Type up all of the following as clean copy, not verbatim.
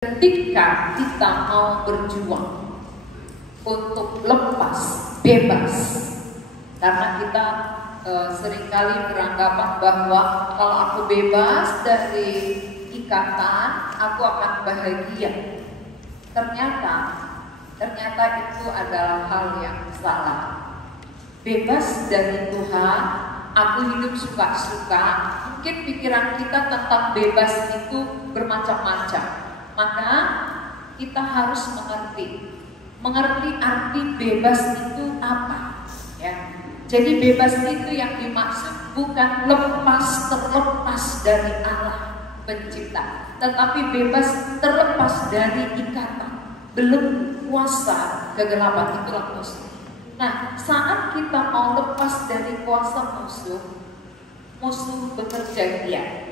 Ketika kita mau berjuang untuk lepas, bebas, karena kita seringkali beranggapan bahwa kalau aku bebas dari ikatan, aku akan bahagia. Ternyata itu adalah hal yang salah. Bebas dari Tuhan, aku hidup suka-suka. Mungkin pikiran kita tentang bebas itu bermacam-macam. Maka kita harus mengerti arti bebas itu apa, ya. Jadi bebas itu yang dimaksud bukan terlepas dari Allah pencipta, tetapi bebas terlepas dari ikatan, belum kuasa kegelapan, itulah musuh. Nah, saat kita mau lepas dari kuasa musuh bekerja giat.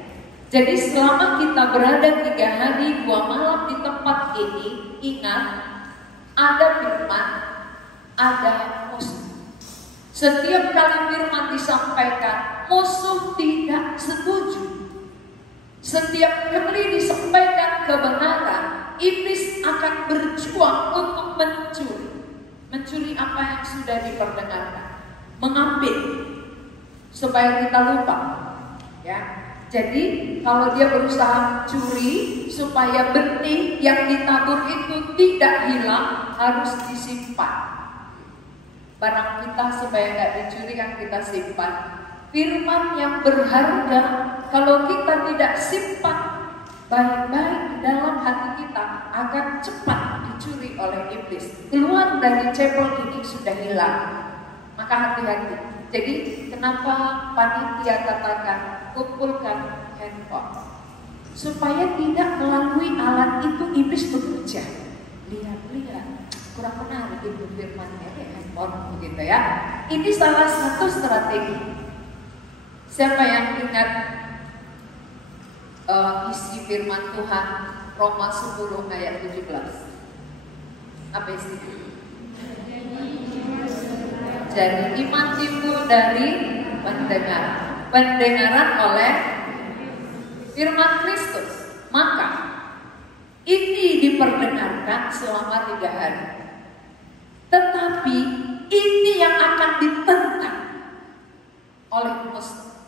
Jadi selama kita berada 3 hari 2 malam di tempat ini, ingat, ada firman, ada musuh. Setiap kali firman disampaikan, musuh tidak setuju. Setiap kali disampaikan kebenaran, iblis akan berjuang untuk mencuri apa yang sudah diperdengarkan, mengambil supaya kita lupa, ya. Jadi kalau dia berusaha mencuri supaya benih yang ditabur itu tidak hilang, harus disimpan. Barang kita supaya nggak dicuri kan kita simpan. Firman yang berharga kalau kita tidak simpan baik-baik dalam hati kita, akan cepat dicuri oleh iblis. Keluar dari cepol ini sudah hilang. Maka hati-hati. Jadi kenapa panitia katakan kumpulkan handphone, supaya tidak melalui alat itu iblis bekerja. Lihat, kurang menarik itu firmannya, handphone begitu ya. Ini salah satu strategi. Siapa yang ingat isi firman Tuhan Roma 10 ayat 17? Apa isinya? Jadi iman timbul dari pendengaran oleh firman Kristus. Maka ini diperdengarkan selama 3 hari. Tetapi ini yang akan ditentang oleh musuh.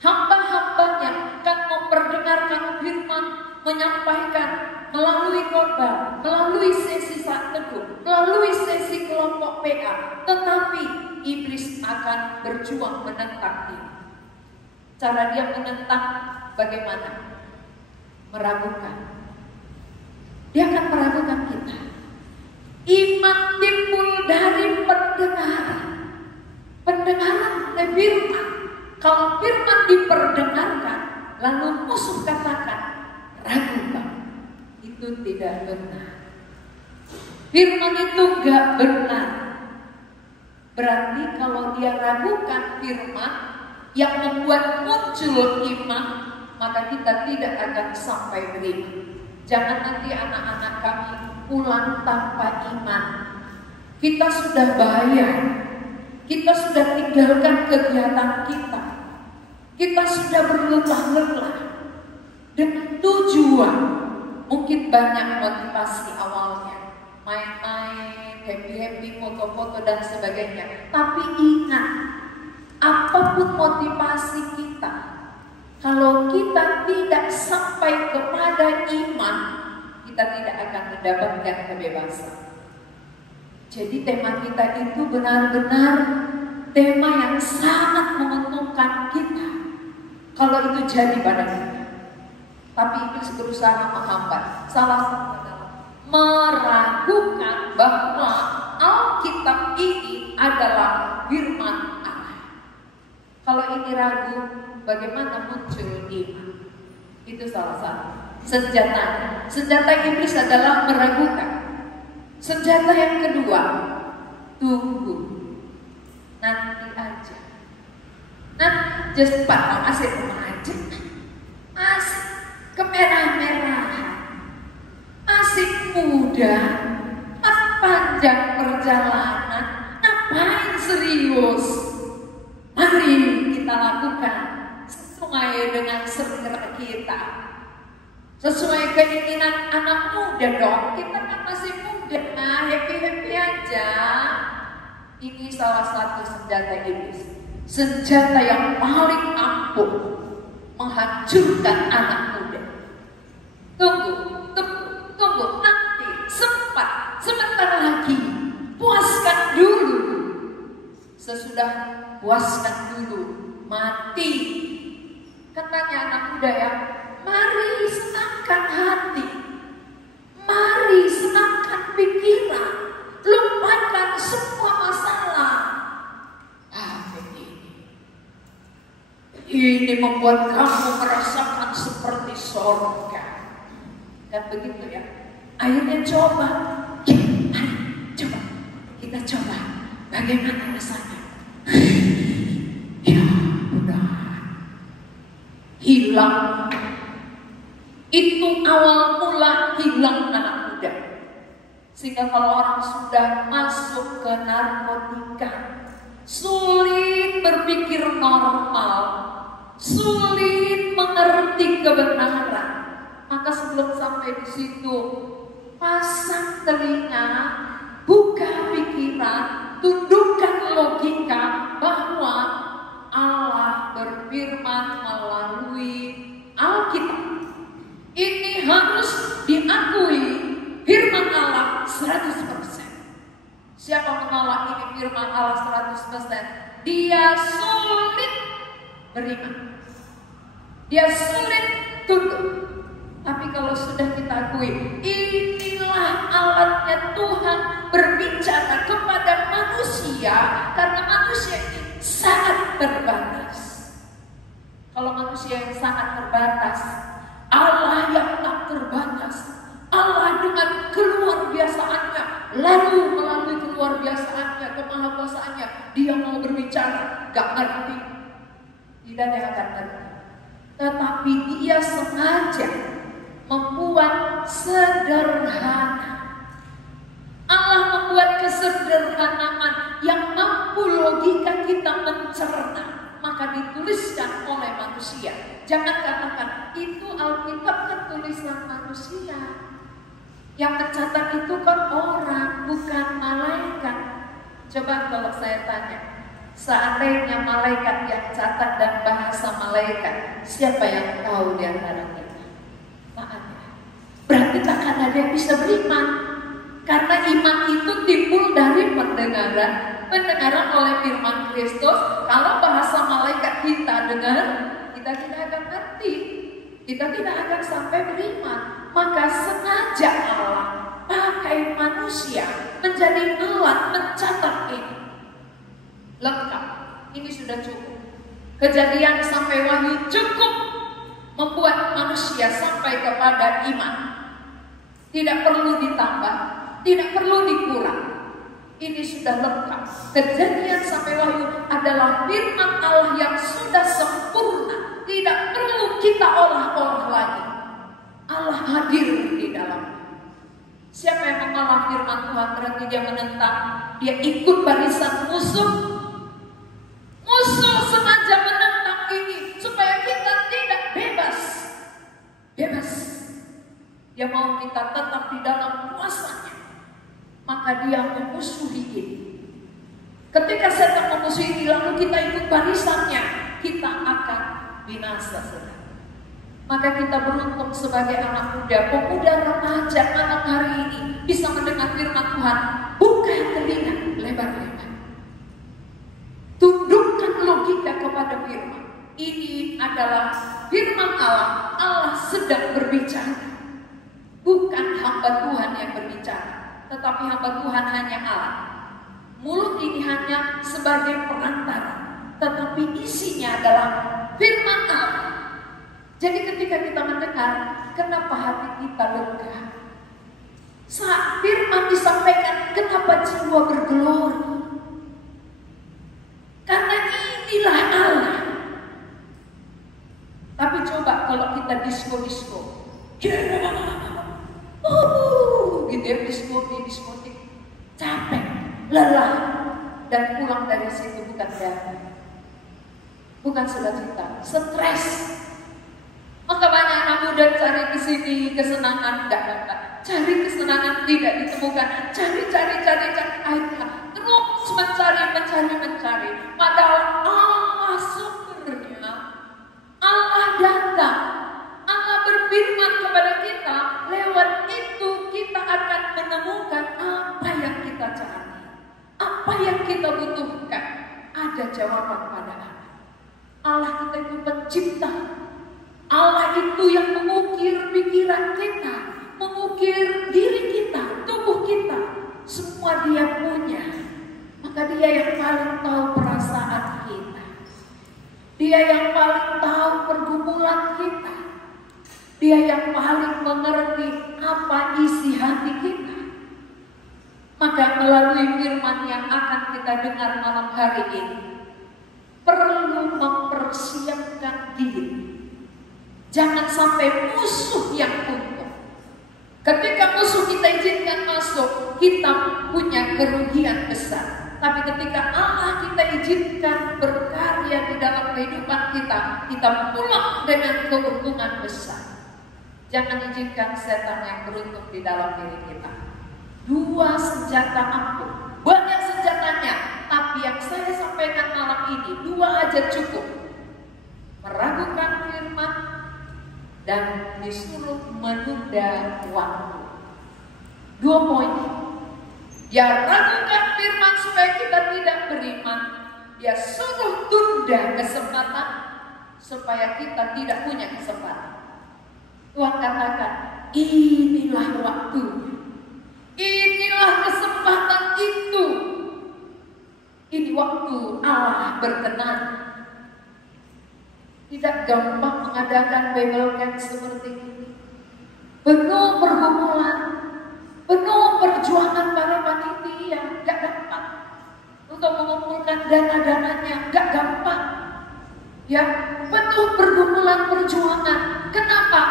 Hamba-hamba yang akan memperdengarkan firman, menyampaikan melalui khotbah, melalui sesi saat teduh, melalui sesi kelompok PA, tetapi iblis akan berjuang menentang ini. Cara dia menentang bagaimana? Meragukan. Dia akan meragukan kita. Iman timbul dari pendengaran oleh firman. Kalau firman diperdengarkan, lalu musuh katakan ragukan. Itu tidak benar. Firman itu gak benar. Berarti kalau dia ragukan firman yang membuat muncul iman, maka kita tidak akan sampai beriman. Jangan nanti anak-anak kami pulang tanpa iman. Kita sudah bayar, kita sudah tinggalkan kegiatan kita, kita sudah berlelah-lelah dengan tujuan. Mungkin banyak motivasi awalnya, main-main, happy-happy, foto-foto dan sebagainya. Tapi ingat, apapun motivasi kita, kalau kita tidak sampai kepada iman, kita tidak akan mendapatkan kebebasan. Jadi tema kita itu benar-benar tema yang sangat menguntungkan kita kalau itu jadi pada kita. Tapi iblis berusaha menghambat. Salah satu adalah meragukan bahwa Alkitab ini adalah firman Allah. Kalau ini ragu, bagaimana muncul iman? Itu salah satu senjata iblis adalah meragukan. Senjata yang kedua, tunggu, nanti aja. Nanti just asik aja, asik kemerah-merahan, asik muda, panjang perjalanan, ngapain serius? Mari kita lakukan sesuai dengan selera kita. sesuai keinginan anak muda dong. Kita kan masih muda, happy-happy aja. Ini salah satu senjata iblis, senjata yang paling ampuh menghancurkan anak muda. Tunggu, nanti sebentar lagi, puaskan dulu. Sesudah puaskan dulu, mati. Katanya anak muda ya, mari senangkan hati, mari senangkan pikiran, lupakan semua masalah. Ini membuat kamu merasakan seperti surga. Dan begitu ya. Akhirnya coba. Coba. Kita coba. Bagaimana rasanya? Ya, udah. Hilang. Itu awal mula hilang anak muda. Sehingga kalau orang sudah masuk ke narkotika, sulit berpikir normal, sulit mengerti kebenaran. Maka sebelum sampai di situ, pasang telinga, buka pikiran, tundukkan logika bahwa Allah berfirman melalui Alkitab. Ini harus diakui, firman Allah 100%. Siapa menolak ini firman Allah 100%, dia sulit beriman, dia sulit tunduk. Tapi kalau sudah kita akui, inilah alatnya Tuhan berbicara kepada manusia, karena manusia ini sangat terbatas. Kalau manusia yang sangat terbatas, Allah yang tak terbatas, Allah dengan keluar biasaannya, lalu melalui keluar biasaannya, kemahakuasaannya, dia mau berbicara, gak ngerti, tidak ada yang akan ngerti. Tetapi dia sengaja membuat sederhana. Allah membuat kesederhanaan yang mampu logika kita mencerna, maka dituliskan oleh manusia. Jangan katakan itu Alkitab kan tulisan manusia. Yang mencatat itu kan orang, bukan malaikat. Coba kalau saya tanya, seandainya malaikat yang catat dan bahasa malaikat, siapa yang tahu di antara kita? Berarti takkan ada yang bisa beriman, karena iman itu timbul dari pendengaran oleh firman Kristus. Kalau bahasa malaikat kita dengar, kita tidak akan ngerti, kita tidak akan sampai beriman. Maka sengaja Allah pakai manusia menjadi alat mencatat ini. Lengkap, ini sudah cukup. Kejadian sampai Wahyu cukup membuat manusia sampai kepada iman. Tidak perlu ditambah, tidak perlu dikurang. Ini sudah lengkap. Kejadian sampai Wahyu adalah firman Allah yang sudah sempurna. Tidak perlu kita olah-olah lagi. Allah hadir di dalam. Siapa yang mengolah firman Tuhan berarti dia menentang, dia ikut barisan musuh. Musuh sengaja menentang ini supaya kita tidak bebas. Dia mau kita tetap di dalam kuasanya. Maka dia memusuhi ini. Ketika setan memusuhi ini lalu kita ikut barisannya, kita akan binasa, saudara. Maka kita beruntung sebagai anak muda, pemuda remaja anak hari ini bisa mendengar firman Tuhan. Buka telinga lebar-lebar. Tundukkan logika kepada firman. Ini adalah firman Allah. Allah sedang berbicara. Bukan hamba Tuhan yang berbicara, tetapi hamba Tuhan hanya alat. Mulut ini hanya sebagai perantara, tetapi isinya adalah firman Allah. Jadi ketika kita mendengar, kenapa hati kita lega? Saat firman disampaikan, kenapa jiwa bergelora? Karena inilah Allah. Tapi coba kalau kita disko-disko, gitu ya, diskotik, capek, lelah, dan pulang dari situ bukan damai, bukan sukacita, stres. Maka banyak anak muda cari ke sini kesenangan, enggak dapat. Cari kesenangan tidak ditemukan. Cari. Akhirnya terus mencari. Padahal Allah sumbernya. Allah datang. Allah berfirman kepada kita. Lewat itu kita akan menemukan apa yang kita cari. Apa yang kita butuhkan. Ada jawaban pada Allah. Allah kita itu pencipta. Allah itu yang mengukir pikiran kita, mengukir diri kita, tubuh kita. Semua Dia punya. Maka Dia yang paling tahu perasaan kita. Dia yang paling tahu pergumulan kita. Dia yang paling mengerti apa isi hati kita. Maka melalui firman yang akan kita dengar malam hari ini, perlu mempersiapkan diri. Jangan sampai musuh yang untung. Ketika musuh kita izinkan masuk, kita punya kerugian besar. Tapi ketika Allah kita izinkan berkarya di dalam kehidupan kita pulang dengan keuntungan besar. Jangan izinkan setan yang beruntung di dalam diri kita. 2 senjata ampuh. Banyak senjatanya, tapi yang saya sampaikan malam ini 2 aja cukup. Meragukan firman dan disuruh menunda waktu. 2 poin. Ya, ragukan firman supaya kita tidak beriman. Ya, suruh tunda kesempatan supaya kita tidak punya kesempatan. Tuhan katakan, inilah waktunya. Inilah kesempatan itu. Ini waktu Allah berkenan. Tidak gampang mengadakan Bible camp seperti ini. Penuh pergumulan, penuh perjuangan para panitia, gak gampang. Untuk mengumpulkan dana-dananya, gak gampang. Ya, penuh pergumulan perjuangan. Kenapa?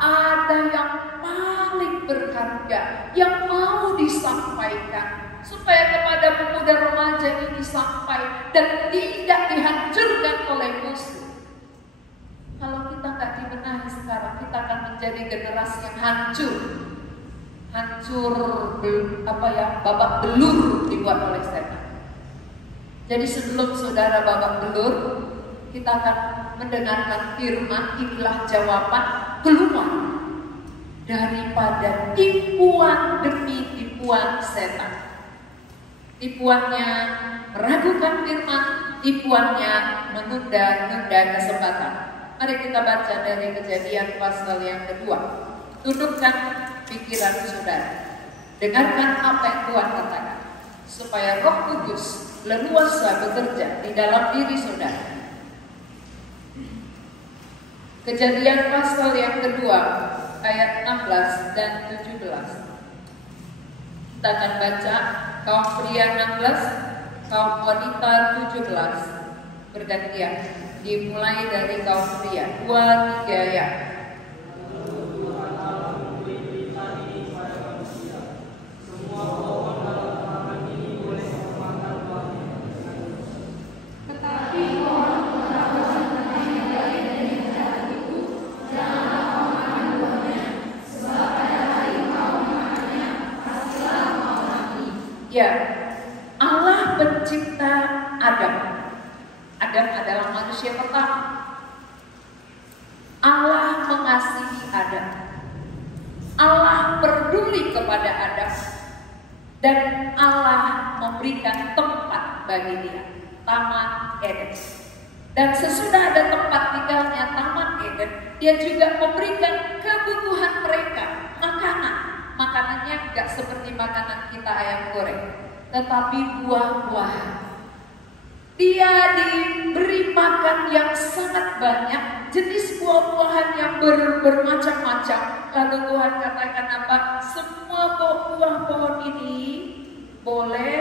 Ada yang paling berharga, yang mau disampaikan. Supaya kepada pemuda remaja ini sampai dan tidak dihancurkan oleh musuh. Kalau kita nggak dibenahi sekarang, kita akan menjadi generasi yang hancur, babak belur dibuat oleh setan. Jadi sebelum saudara babak belur, kita akan mendengarkan firman. Inilah jawaban keluar daripada tipuan demi tipuan setan. Tipuannya meragukan firman, tipuannya menunda-nunda kesempatan. Mari kita baca dari Kejadian pasal yang kedua. Tundukkan pikiran saudara. Dengarkan apa yang Tuhan katakan. Supaya Roh Kudus leluasa bekerja di dalam diri saudara. Kejadian pasal yang kedua ayat 16 dan 17. Kita akan baca kaum pria 16, kaum wanita 17 bergantian. Dimulai dari kaum pria 2-3 ayat. Ya, Allah pencipta Adam. Adam adalah manusia pertama. Allah mengasihi Adam. Allah peduli kepada Adam. Dan Allah memberikan tempat bagi dia, Taman Eden. Dan sesudah ada tempat tinggalnya Taman Eden, dia juga memberikan kebutuhan mereka, makanan. Makanannya gak seperti makanan kita ayam goreng, tetapi buah-buahan. Dia diberi makan yang sangat banyak, jenis buah-buahan yang bermacam-macam. Lalu Tuhan katakan apa? Semua buah pohon ini boleh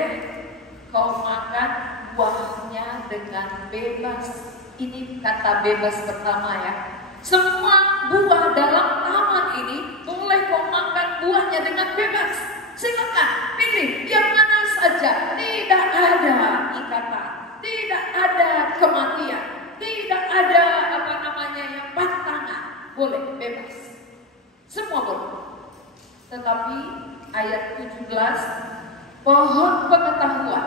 kau makan buahnya dengan bebas. Ini kata bebas pertama ya. Semua buah dalam taman ini boleh kau makan buahnya dengan bebas. Silakan pilih yang mana saja. Tidak ada ikatan, tidak ada kematian, tidak ada yang pantangan. boleh, bebas. Semua boleh. Tetapi ayat 17, pohon pengetahuan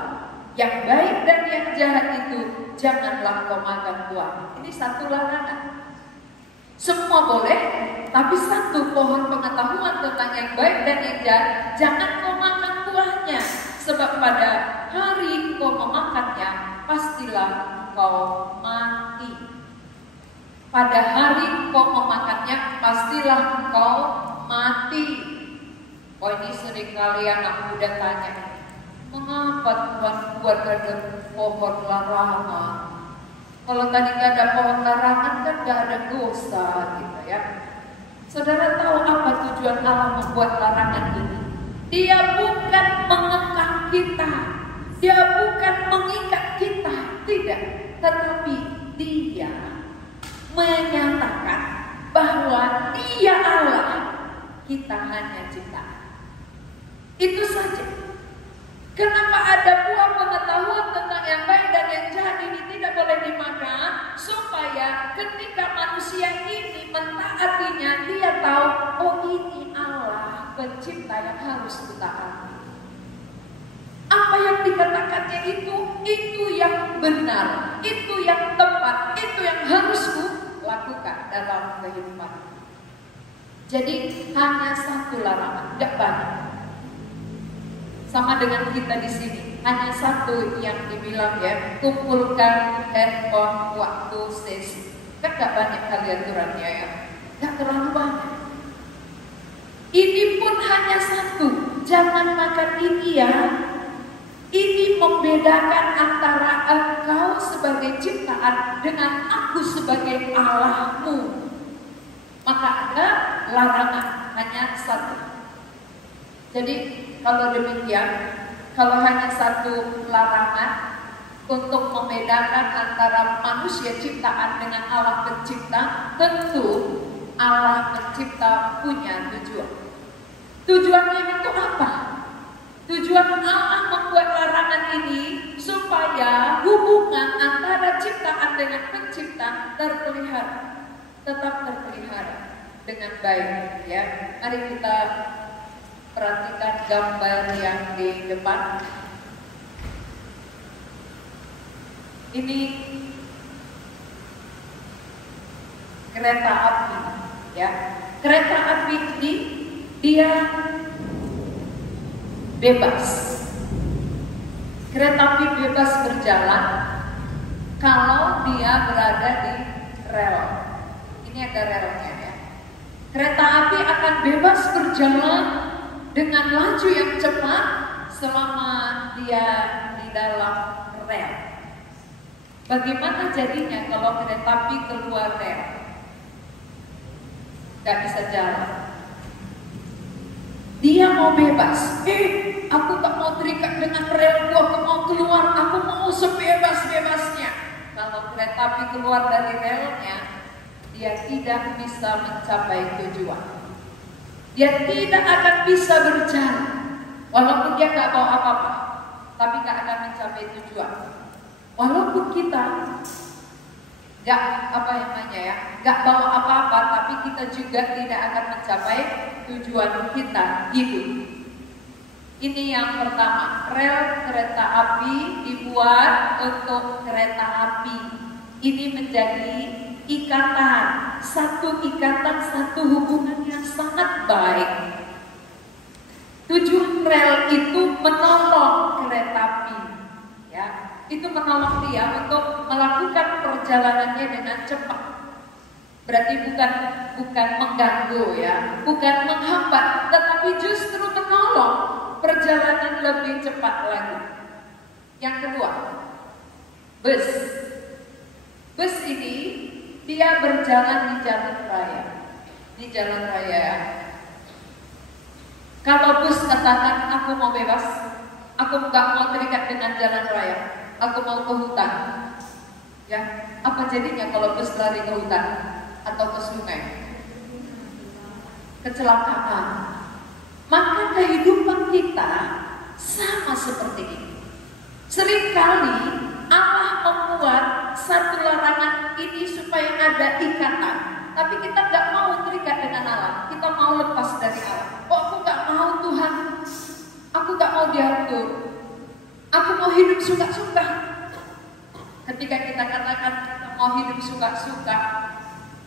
yang baik dan yang jahat itu janganlah kau makan buahnya. Ini satu larangan. Semua boleh, tapi satu, pohon pengetahuan tentang yang baik dan yang jahat jangan kau makan buahnya. Sebab pada hari kau memakannya pastilah kau mati. Pada hari kau memakannya pastilah kau mati. Oh, ini seringkali anak muda tanya, mengapa Tuhan buat ada pohon larangan? Kalau tadi gak ada pohon larangan kan gak ada dosa gitu ya. Saudara tahu apa tujuan Allah membuat larangan ini? Dia bukan mengekang kita, dia bukan mengikat kita, tidak. Tetapi dia menyatakan bahwa dia Allah, kita hanya ciptaan. Itu saja. Kenapa ada buah pengetahuan tentang yang baik dan yang jahat ini tidak boleh dimakan? Supaya ketika manusia ini mentaatinya, dia tahu, oh ini Allah pencipta yang harus kutaati. Apa yang dikatakannya itu yang benar, itu yang tepat, itu yang harus kulakukan dalam kehidupan. Jadi hanya satu larangan, tidak banyak. Sama dengan kita di sini, hanya satu yang dibilang ya, kumpulkan handphone waktu sesi. Kan gak banyak kali aturannya ya, gak terlalu banyak. Ini pun hanya satu, jangan makan ini ya. Ini membedakan antara engkau sebagai ciptaan dengan aku sebagai Allahmu. Maka ada larangan hanya satu. Jadi kalau demikian, kalau hanya satu larangan untuk membedakan antara manusia ciptaan dengan Allah pencipta, tentu Allah pencipta punya tujuan. Tujuannya itu apa? Tujuan Allah membuat larangan ini supaya hubungan antara ciptaan dengan pencipta terpelihara, tetap terpelihara dengan baik. Ya, mari kita perhatikan gambar yang di depan. Ini kereta api, ya. Kereta api ini dia bebas. Kereta api bebas berjalan kalau dia berada di rel. Ini ada relnya ya. Kereta api akan bebas berjalan dengan laju yang cepat selama dia di dalam rel. Bagaimana jadinya kalau kereta api keluar rel? Gak bisa jalan. Dia mau bebas. Aku tak mau terikat dengan rel, aku mau keluar, aku mau sebebas-bebasnya. Kalau kereta api keluar dari relnya, dia tidak bisa mencapai tujuan. Dia tidak akan bisa berjalan, walaupun dia gak bawa apa-apa, tapi gak akan mencapai tujuan. Walaupun kita gak gak bawa apa-apa, tapi kita juga tidak akan mencapai tujuan kita hidup. Ini yang pertama, rel kereta api dibuat untuk kereta api. Ini menjadi ikatan, satu hubungan yang sangat baik. Tujuan rel itu menolong kereta api, ya, itu menolong dia untuk melakukan perjalanannya dengan cepat. Berarti bukan mengganggu ya, bukan menghambat, tetapi justru menolong perjalanan lebih cepat lagi. Yang kedua, bus. Bus ini dia berjalan di jalan raya. Di jalan raya. Kalau bus katakan aku mau bebas, aku nggak mau terikat dengan jalan raya, aku mau ke hutan. Ya, apa jadinya kalau bus lari ke hutan atau ke sungai? Kecelakaan. Maka kehidupan kita sama seperti ini. Seringkali Allah membuat satu larangan ini supaya ada ikatan. tapi kita nggak mau terikat dengan Allah. Kita mau lepas dari Allah. Oh, aku nggak mau Tuhan. Aku nggak mau diatur. Aku mau hidup suka-suka. Ketika kita katakan kita mau hidup suka-suka,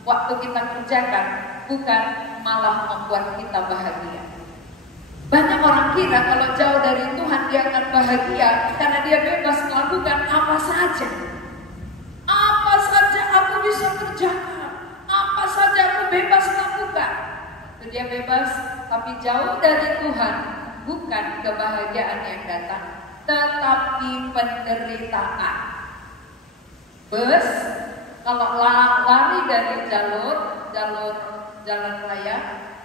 waktu kita kerjakan bukan malah membuat kita bahagia. Banyak orang kira kalau jauh dari Tuhan dia akan bahagia karena dia bebas melakukan apa saja. Apa saja aku bisa kerjakan, apa saja aku bebas lakukan. Itu dia bebas, tapi jauh dari Tuhan bukan kebahagiaan yang datang, tetapi penderitaan. Bus kalau lari dari jalur jalan raya,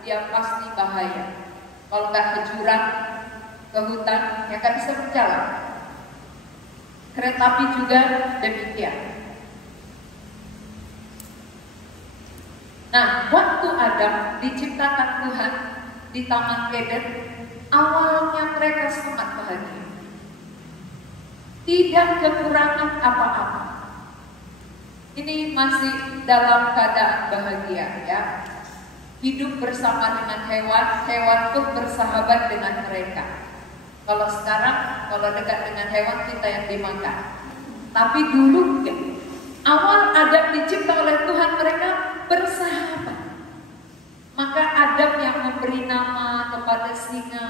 dia pasti bahaya. Kalau nggak ke jurang, ke hutan, ya nggak bisa berjalan. Kereta api juga demikian. Nah, waktu Adam diciptakan Tuhan di Taman Eden, awalnya mereka sangat bahagia. Tidak kekurangan apa-apa. Ini masih dalam keadaan bahagia, ya. Hidup bersama dengan hewan, hewan pun bersahabat dengan mereka. Kalau sekarang, kalau dekat dengan hewan kita yang dimakan. Tapi dulu ya, awal Adam dicipta oleh Tuhan, mereka bersahabat. Maka Adam yang memberi nama kepada singa,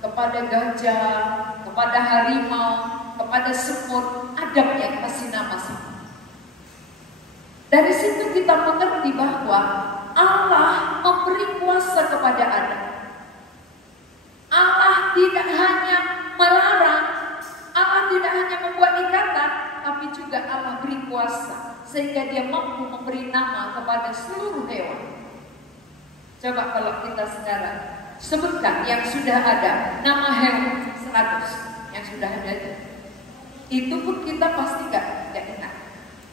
kepada gajah, kepada harimau, kepada semut, Adam yang kasih nama sama. Dari situ kita mengerti bahwa Allah memberi kuasa kepada Adam. Allah tidak hanya melarang, Allah tidak hanya membuat ikatan, tapi juga Allah beri kuasa sehingga dia mampu memberi nama kepada seluruh hewan. Coba kalau kita sekarang sebutkan yang sudah ada, nama hewan 100 yang sudah ada itu pun kita pasti gak ingat.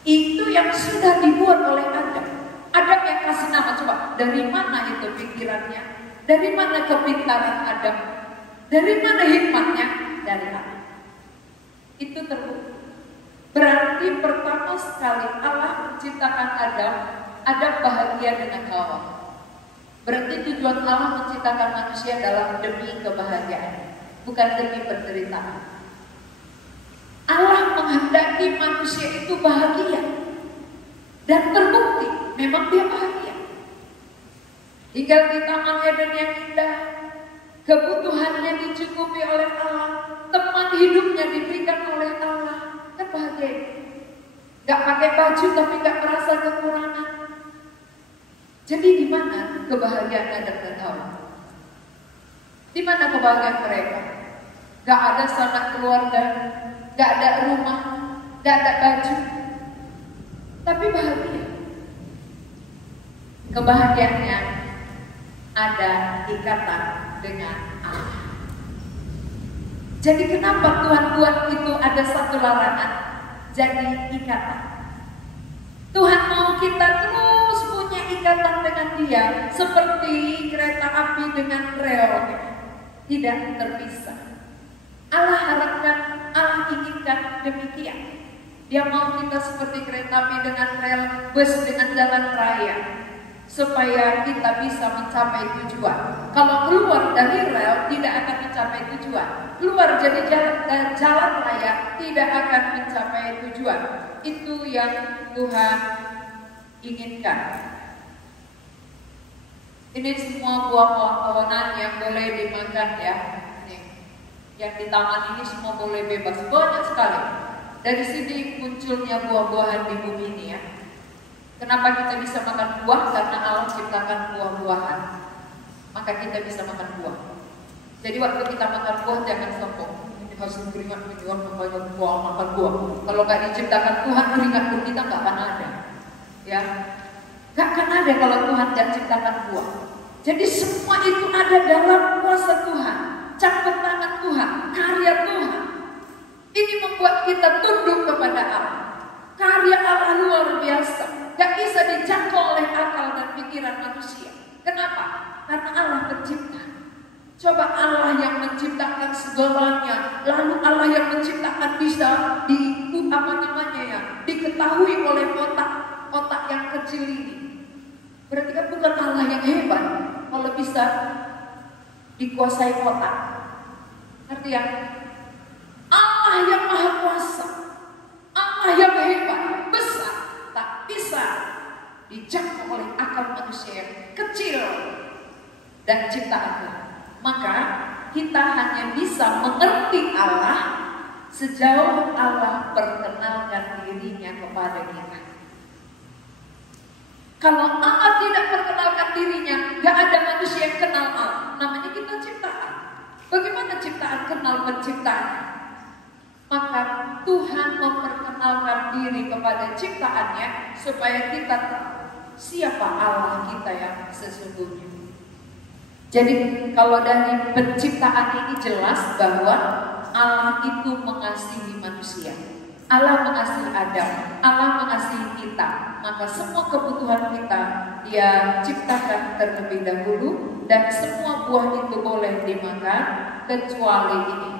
Itu yang sudah dibuat oleh Adam. Adam yang kasih nama. Coba, dari mana itu pikirannya? Dari mana kepintaran Adam? Dari mana hikmatnya? Dari Allah. Itu terbukti. Berarti pertama sekali Allah menciptakan Adam, Adam bahagia dengan Hawa. Berarti tujuan Allah menciptakan manusia adalah demi kebahagiaan, bukan demi penderitaan. Allah menghendaki manusia itu bahagia. Dan terbukti, memang dia bahagia. Tinggal di Taman Eden yang indah, kebutuhannya dicukupi oleh Allah, teman hidupnya diberikan oleh Allah, kan bahagia. Gak pakai baju tapi gak merasa kekurangan. Jadi di mana kebahagiaan Adam dan Hawa? Di mana kebahagiaan mereka? Gak ada sanak keluarga, gak ada rumah, gak ada baju, tapi bahagia. Kebahagiaannya ada ikatan dengan Allah. Jadi kenapa Tuhan buat itu ada satu larangan? Jadi ikatan. Tuhan mau kita terus punya ikatan dengan Dia, seperti kereta api dengan relnya, tidak terpisah. Allah harapkan, Allah inginkan demikian. Dia mau kita seperti kereta api dengan rel, bus dengan jalan raya, supaya kita bisa mencapai tujuan. Kalau keluar dari rel tidak akan mencapai tujuan. Keluar jadi jalan raya tidak akan mencapai tujuan. Itu yang Tuhan inginkan. Ini semua buah-buahan yang boleh dimakan, ya. Yang di taman ini semua boleh bebas, banyak sekali. Dari sini munculnya buah-buahan di bumi ini, ya. Kenapa kita bisa makan buah? Karena Allah ciptakan buah-buahan, maka kita bisa makan buah. Jadi waktu kita makan buah jangan sombong. Ini harus beringat menjual makan buah, makan buah. Kalau nggak diciptakan Tuhan, keringat pun kita nggak akan ada, ya. Nggak akan ada kalau Tuhan tidak ciptakan buah. Jadi semua itu ada dalam kuasa Tuhan. Campur tangan Tuhan, karya Tuhan. Ini membuat kita tunduk kepada Allah. Karya Allah luar biasa, gak bisa dijangkau oleh akal dan pikiran manusia. Kenapa? Karena Allah pencipta. Coba Allah yang menciptakan segalanya, lalu Allah yang menciptakan bisa diketahui oleh otak yang kecil ini. Berarti kan bukan Allah yang hebat kalau bisa dikuasai otak. Ngerti ya? Allah yang maha kuasa, Allah yang hebat, besar, tak bisa dijangkau oleh akal manusia yang kecil dan ciptaan. Maka kita hanya bisa mengerti Allah sejauh Allah perkenalkan dirinya kepada kita. Kalau Allah tidak perkenalkan dirinya, gak ada manusia yang kenal Allah. Namanya kita ciptaan. Bagaimana ciptaan kenal penciptanya? Maka Tuhan memperkenalkan diri kepada ciptaannya supaya kita tahu siapa Allah kita yang sesungguhnya. Jadi kalau dari penciptaan ini jelas bahwa Allah itu mengasihi manusia. Allah mengasihi Adam, Allah mengasihi kita. Maka semua kebutuhan kita Dia ciptakan terlebih dahulu, dan semua buah itu boleh dimakan kecuali ini,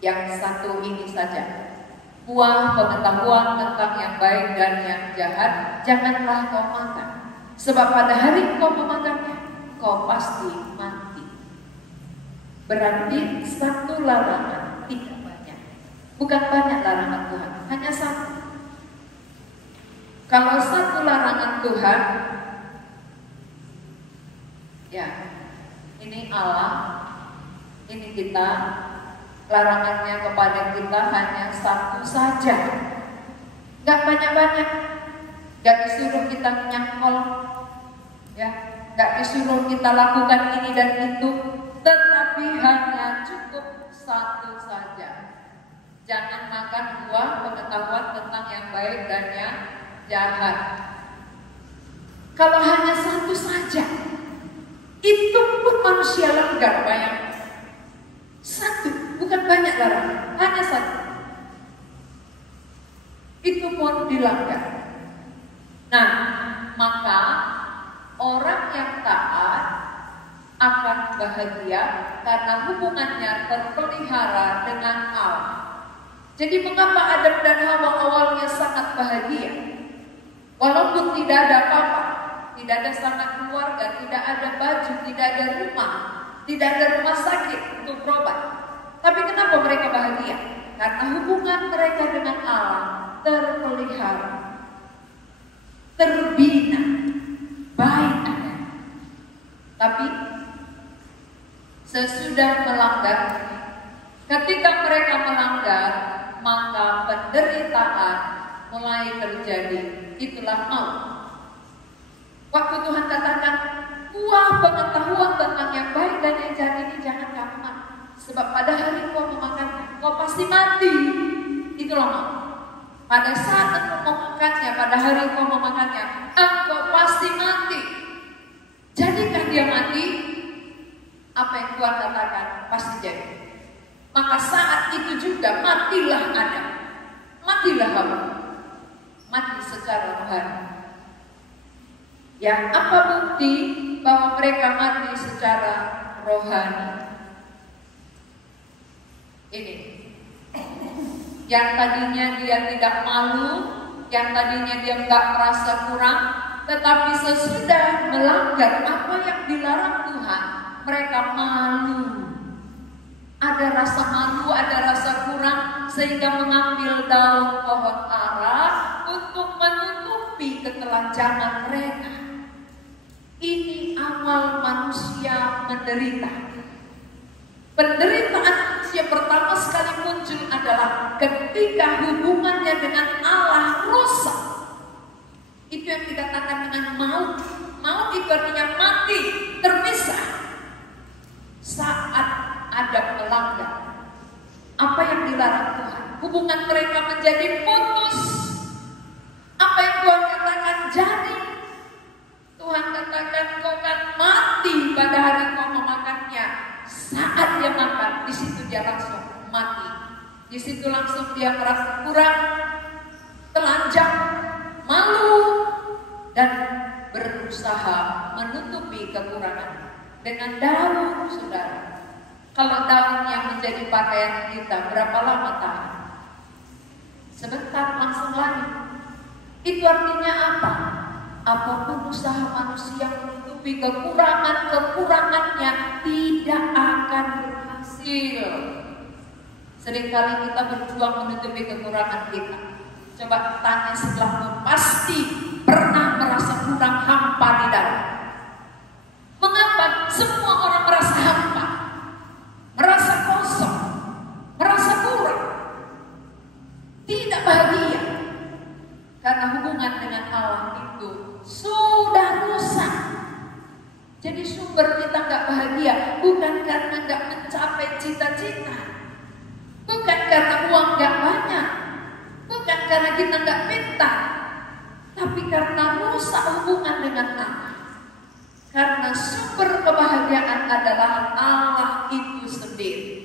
yang satu ini saja, buah pengetahuan tentang yang baik dan yang jahat. Janganlah kau makan, sebab pada hari kau memakannya kau pasti mati. Berarti satu larangan, tidak banyak. Bukan banyak larangan Tuhan, hanya satu. Kalau satu larangan Tuhan, ya ini Allah, ini kita, larangannya kepada kita hanya satu saja. Gak banyak-banyak, gak disuruh kita nyangkol, ya, gak disuruh kita lakukan ini dan itu, tetapi hanya cukup satu saja. Jangan makan buah pengetahuan tentang yang baik dan yang jahat. Kalau hanya satu saja, itu pun manusia langgar. Bayangkan, satu, bukan banyak larangan, hanya satu, itu pun dilanggar. Nah, maka orang yang taat akan bahagia karena hubungannya terpelihara dengan Allah. Jadi mengapa Adam dan Hawa awalnya sangat bahagia? Walaupun tidak ada apa-apa, tidak ada sanak keluarga, tidak ada baju, tidak ada rumah, tidak ada rumah sakit untuk berobat. Tapi kenapa mereka bahagia? Karena hubungan mereka dengan Allah terpelihara, terbina, baik ada. Tapi sesudah melanggar, ketika mereka melanggar, maka penderitaan mulai terjadi. Itulah maut. Waktu Tuhan katakan buah pengetahuan tentang yang baik dan yang jahat ini jangan kamu makan, sebab pada hari kau memakannya kau pasti mati. Itulah maut. Pada saat engkau memakannya, pada hari kau memakannya, engkau pasti mati. Jadikah dia mati? Apa yang Tuhan katakan pasti jadi. Maka saat itu juga matilah Adam, matilah Hawa, mati secara rohani. Yang apa bukti bahwa mereka mati secara rohani? Ini, yang tadinya dia tidak malu, yang tadinya dia nggak merasa kurang, tetapi sesudah melanggar apa yang dilarang Tuhan, mereka malu. Ada rasa malu, ada rasa kurang, sehingga mengambil daun pohon ara untuk menutupi ketelanjangan mereka. Ini awal manusia menderita. Penderitaan manusia pertama sekali muncul adalah ketika hubungannya dengan Allah rusak. Itu yang dikatakan dengan maut. Maut itu artinya mati, terpisah. Saat Adam melanggar apa yang dilarang Tuhan, hubungan mereka menjadi putus. Apa yang Tuhan katakan jadi, Tuhan katakan kau akan mati pada hari kau memakannya. Saat dia makan, di situ dia langsung mati. Di situ langsung dia merasa kurang, telanjang, malu, dan berusaha menutupi kekurangan dengan daun, saudara. Kalau daun yang menjadi pakaian kita berapa lama tahan? Sebentar langsung lagi. Itu artinya apa? apapun usaha manusia menutupi kekurangannya tidak akan berhasil. Seringkali kita berjuang menutupi kekurangan kita. Coba tanya sebelahmu, pasti pernah merasa kurang, hampa di dalam. Mengapa semua orang merasa hampa, merasa kosong, merasa kurang, tidak bahagia? Karena hubungan dengan Allah itu sudah rusak. Jadi sumber kita gak bahagia bukan karena gak mencapai cita-cita, bukan karena uang gak banyak, bukan karena kita gak pintar, tapi karena rusak hubungan dengan Allah. Karena sumber kebahagiaan adalah Allah itu sendiri.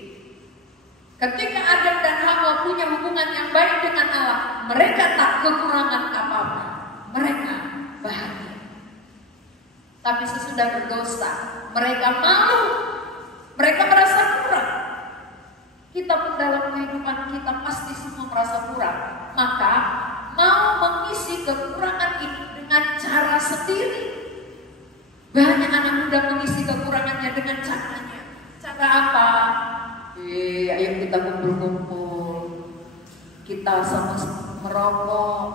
Ketika Adam dan Hawa punya hubungan yang baik dengan Allah, mereka tak kekurangan apa-apa, mereka bahagia. Tapi sesudah berdosa, mereka malu, mereka merasa kurang. Kita pun dalam kehidupan kita pasti semua merasa kurang. Maka mau mengisi kekurangan ini dengan cara sendiri. Banyak anak muda mengisi kekurangannya dengan caranya. Cara apa? Ayo kita kumpul-kumpul, kita sama-sama merokok,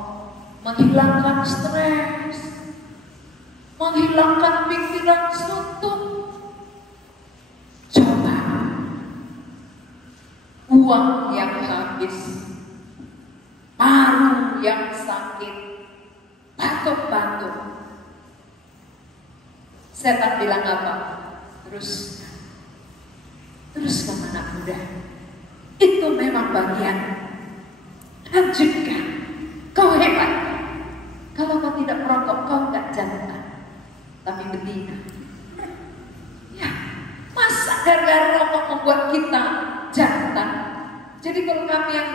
menghilangkan stres, menghilangkan pikiran suntuk. Coba uang yang habis, paru yang sakit, batuk-batuk. Setan bilang apa? Terus kamu anak muda, itu memang bagian. Lanjutkan, kau hebat. Kalau kau tidak merokok, kau nggak jantan, tapi betina. Ya, masa gara-gara rokok membuat kita jantan? Jadi kalau kami yang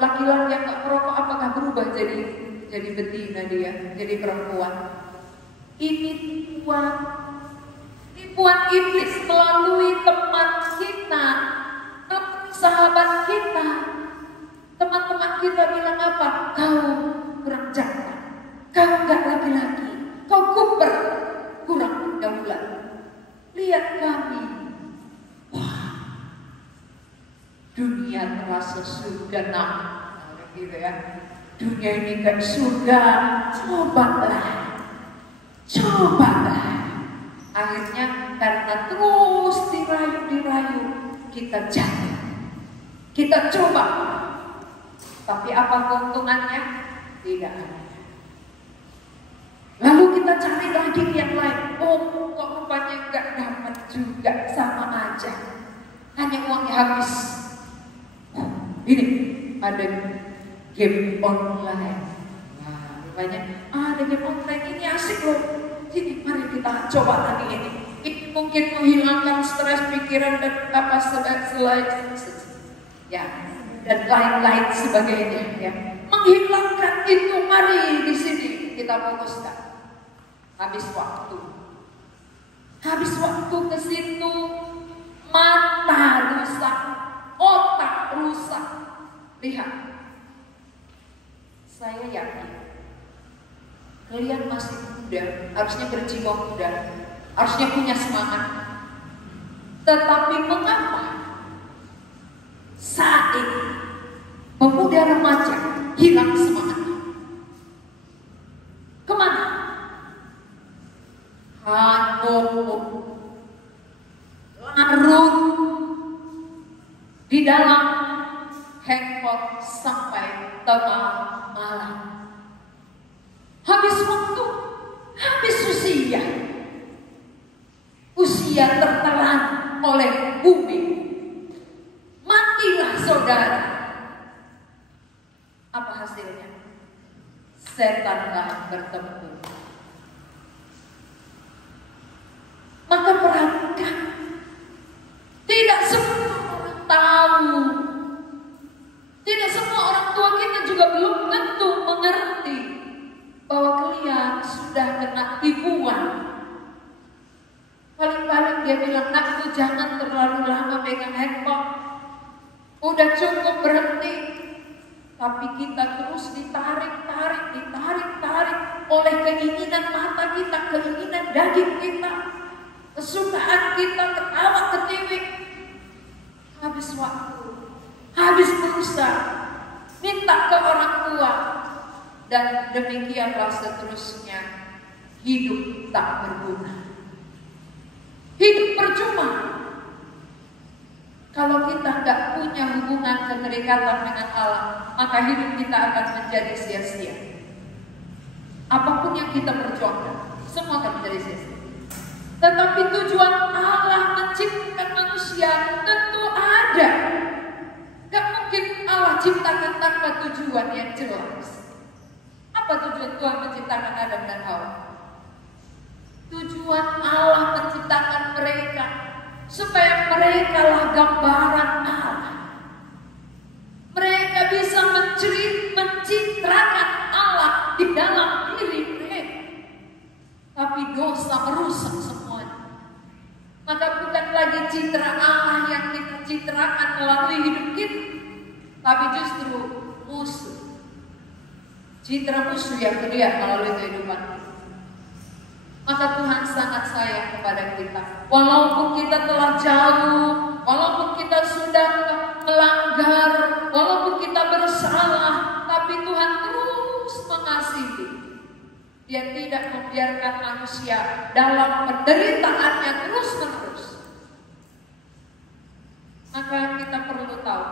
laki-laki yang nggak merokok, apakah berubah jadi betina dia, jadi perempuan? Ini tipuan iblis melalui teman kita, sahabat kita. Teman-teman kita bilang apa? Kau kurang jantan, kau nggak laki-laki, kau kuper, kurang pergaulan. Lihat kami, wah, dunia terasa surga gitu ya. Dunia ini kayak surga, cobalah. Akhirnya karena terus dirayu, kita jatuh. Kita coba, tapi apa keuntungannya? Tidak ada. Lalu kita cari lagi yang lain. Oh, kok rupanya nggak dapat juga, sama aja. Hanya uangnya habis. Ini ada game online. Nah, rupanya ada game online ini asik loh. Jadi mari kita coba lagi ini. Ini mungkin menghilangkan stres pikiran dan ya, dan lain-lain sebagainya ya. Menghilangkan itu, mari di sini kita fokuskan. Habis waktu ke situ, mata rusak, otak rusak. Lihat, saya yakin kalian masih muda, harusnya berjiwa muda, harusnya punya semangat. Tetapi mengapa saat ini pemuda remaja hilang semangatnya? Kemana? Hanyut, larut di dalam handphone sampai tengah malam. Habis waktu, habis usia tertelan oleh bumi. Matilah saudara. Apa hasilnya? Setanlah bertempur. Maka perhatikan, tidak semua orang tahu, tidak semua orang tua kita juga belum tentu mengerti bahwa kalian sudah kena tipuan. Paling-paling dia bilang, nakku jangan terlalu lama pegang handphone, udah cukup berhenti. Tapi kita terus ditarik. oleh keinginan mata kita, keinginan daging kita, kesukaan kita, ketawa ketiwi, habis waktu, habis pulsa, minta ke orang tua, dan demikianlah seterusnya. Hidup tak berguna, hidup percuma. Kalau kita nggak punya hubungan keterikatan dengan Allah, maka hidup kita akan menjadi sia-sia. Apapun yang kita perjuangkan, semua akan menjadi sia-sia. Tetapi tujuan Allah menciptakan manusia tentu ada. Gak mungkin Allah ciptakan tanpa tujuan yang jelas. Apa tujuan Tuhan menciptakan Adam dan Hawa? Tujuan Allah menciptakan mereka supaya mereka lah gambaran Allah. Mereka bisa mencitrakan Allah di dalam diri mereka. Tapi dosa merusak semuanya. Maka bukan lagi citra Allah yang kita citrakan melalui hidup kita, tapi justru musuh. Citra musuh yang terlihat melalui kehidupan kita. Maka Tuhan sangat sayang kepada kita. Walaupun kita telah jauh, walaupun kita sudah melanggar, walaupun kita bersalah, tapi Tuhan terus mengasihi. Dia tidak membiarkan manusia dalam penderitaannya terus-menerus. Maka kita perlu tahu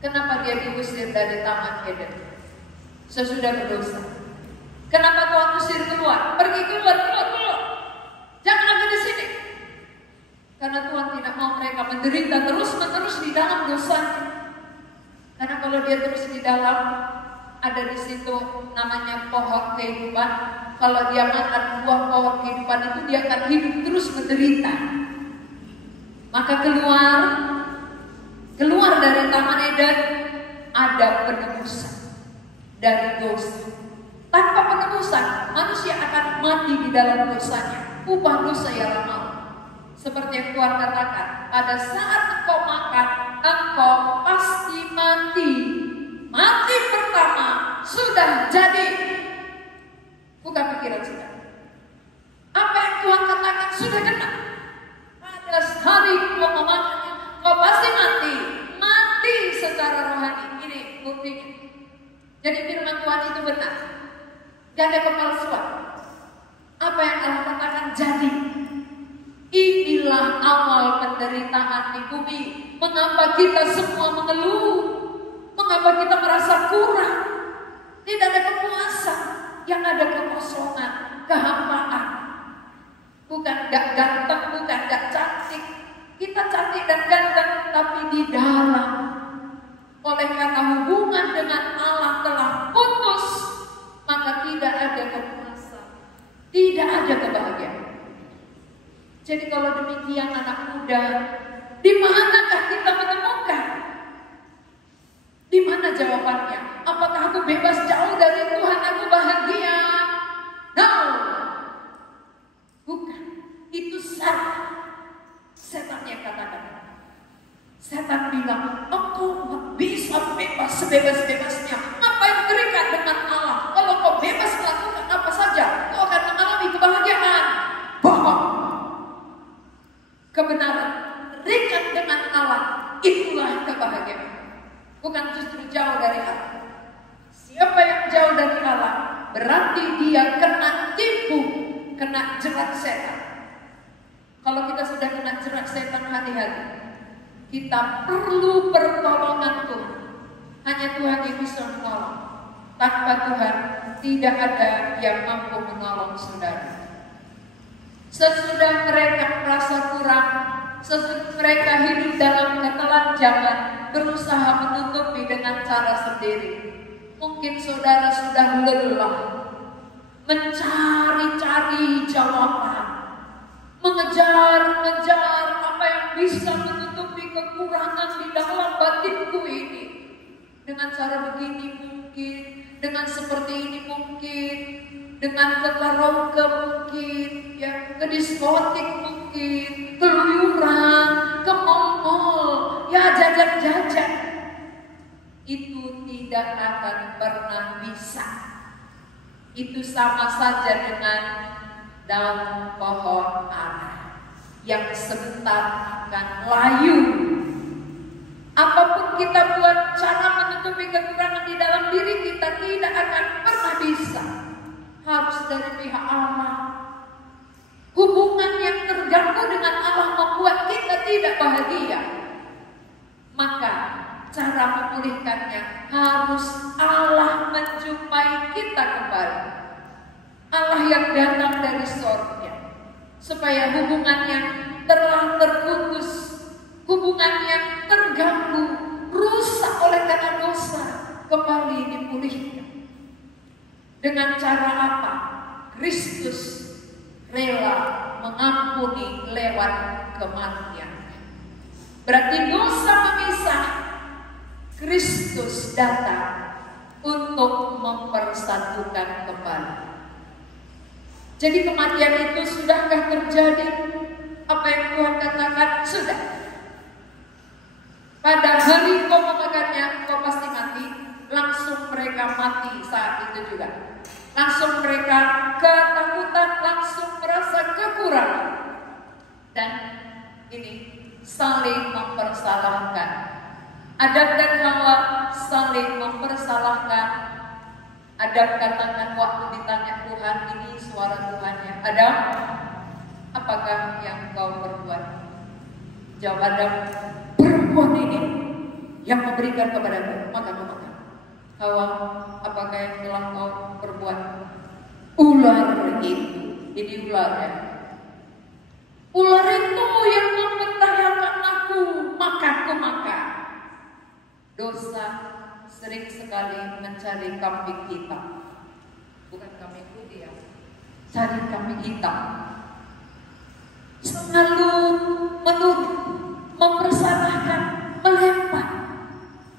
kenapa dia diusir dari Taman Eden sesudah berdosa. Kenapa Tuhan usir keluar? Pergi keluar. Jangan lagi di sini. Karena Tuhan tidak mau mereka menderita terus-menerus di dalam dosanya. Karena kalau dia terus di dalam, ada di situ namanya pohon kehidupan. Kalau dia makan buah pohon kehidupan itu, dia akan hidup terus menderita. Maka keluar dari Taman Eden, ada penebusan dari dosa. Tanpa penebusan, manusia akan mati di dalam dosanya. Upah dosa ialah maut. Seperti yang Tuhan katakan, pada saat engkau makan, engkau pasti mati. Mati pertama sudah jadi. Bukan pikiran kita. Apa yang Tuhan katakan sudah kena. Pada hari engkau memakannya, engkau pasti mati. Mati secara rohani. Ini buktinya. Jadi firman Tuhan itu benar. Gak ada kepalsuan. Apa yang Allah katakan jadi. Inilah awal penderitaan di bumi. Mengapa kita semua mengeluh? Mengapa kita merasa kurang? Tidak ada kepuasan. Yang ada kekosongan, kehampaan. Bukan gak ganteng, bukan gak cantik. Kita cantik dan ganteng, tapi di dalam. Oleh karena hubungan dengan Allah telah putus, maka tidak ada kepuasan, tidak ada kebahagiaan. Jadi kalau demikian anak muda, di manakah kita menemukan? Di mana jawabannya? Apakah aku bebas jauh dari Tuhan, aku bahagia? No, bukan. Itu setan yang katakan. Setan bilang, engkau bisa bebas sebebas-bebasnya. Ngapain terikat dengan Allah? Kalau kau bebas melakukan apa saja, kau akan mengalami kebahagiaan. Bohong. Kebenaran, terikat dengan Allah, itulah kebahagiaan. Bukan justru jauh dari Allah. Siapa yang jauh dari Allah, berarti dia kena tipu, kena jerat setan. Kalau kita sudah kena jerat setan, hati-hati. Kita perlu pertolongan Tuhan. Hanya Tuhan yang bisa menolong. Tanpa Tuhan tidak ada yang mampu menolong saudara. Sesudah mereka merasa kurang, sesudah mereka hidup dalam ketelanjangan, berusaha menutupi dengan cara sendiri. Mungkin saudara sudah lelah mencari-cari jawaban, mengejar-ngejar apa yang bisa menutupi kekurangan di dalam batinku ini. Dengan cara begini mungkin, dengan seperti ini mungkin, dengan ke karaoke mungkin, ya, ke diskotik mungkin, keluyuran, ke mall-mall, ya jajan-jajan. Itu tidak akan pernah bisa. itu sama saja dengan daun pohon ara yang sebentar akan layu. Apapun kita buat, cara menutupi kekurangan di dalam diri kita tidak akan pernah bisa. Harus dari pihak Allah. Hubungan yang terganggu dengan Allah membuat kita tidak bahagia. Maka cara memulihkannya harus Allah menjumpai kita kembali. Allah yang datang dari surga, supaya hubungan yang telah terputus, hubungan yang terganggu, rusak oleh karena dosa, kembali dipulihkan. Dengan cara apa? Kristus rela mengampuni lewat kematian. Berarti dosa memisah, Kristus datang untuk mempersatukan kembali. Jadi kematian itu sudahkah terjadi? Apa yang Tuhan katakan? Sudah. Pada hari kau memakannya, kau pasti mati. Langsung mereka mati saat itu juga. Langsung mereka ketakutan, langsung merasa kekurangan. Dan ini saling mempersalahkan. Adam dan Hawa saling mempersalahkan. Adam katakan waktu ditanya Tuhan, ini suara Tuhannya, Adam, apakah yang kau perbuat? Jawab Adam, perempuan ini yang memberikan kepadaku, maka kau makan. Hawa, apakah yang telah kau perbuat? Ular itu, ini ular ya. Ular itu yang mempertahankan aku, maka aku makan. Dosa sering sekali mencari kambing hitam, bukan kambing putih ya, cari kambing hitam. Selalu menuduh, mempersalahkan,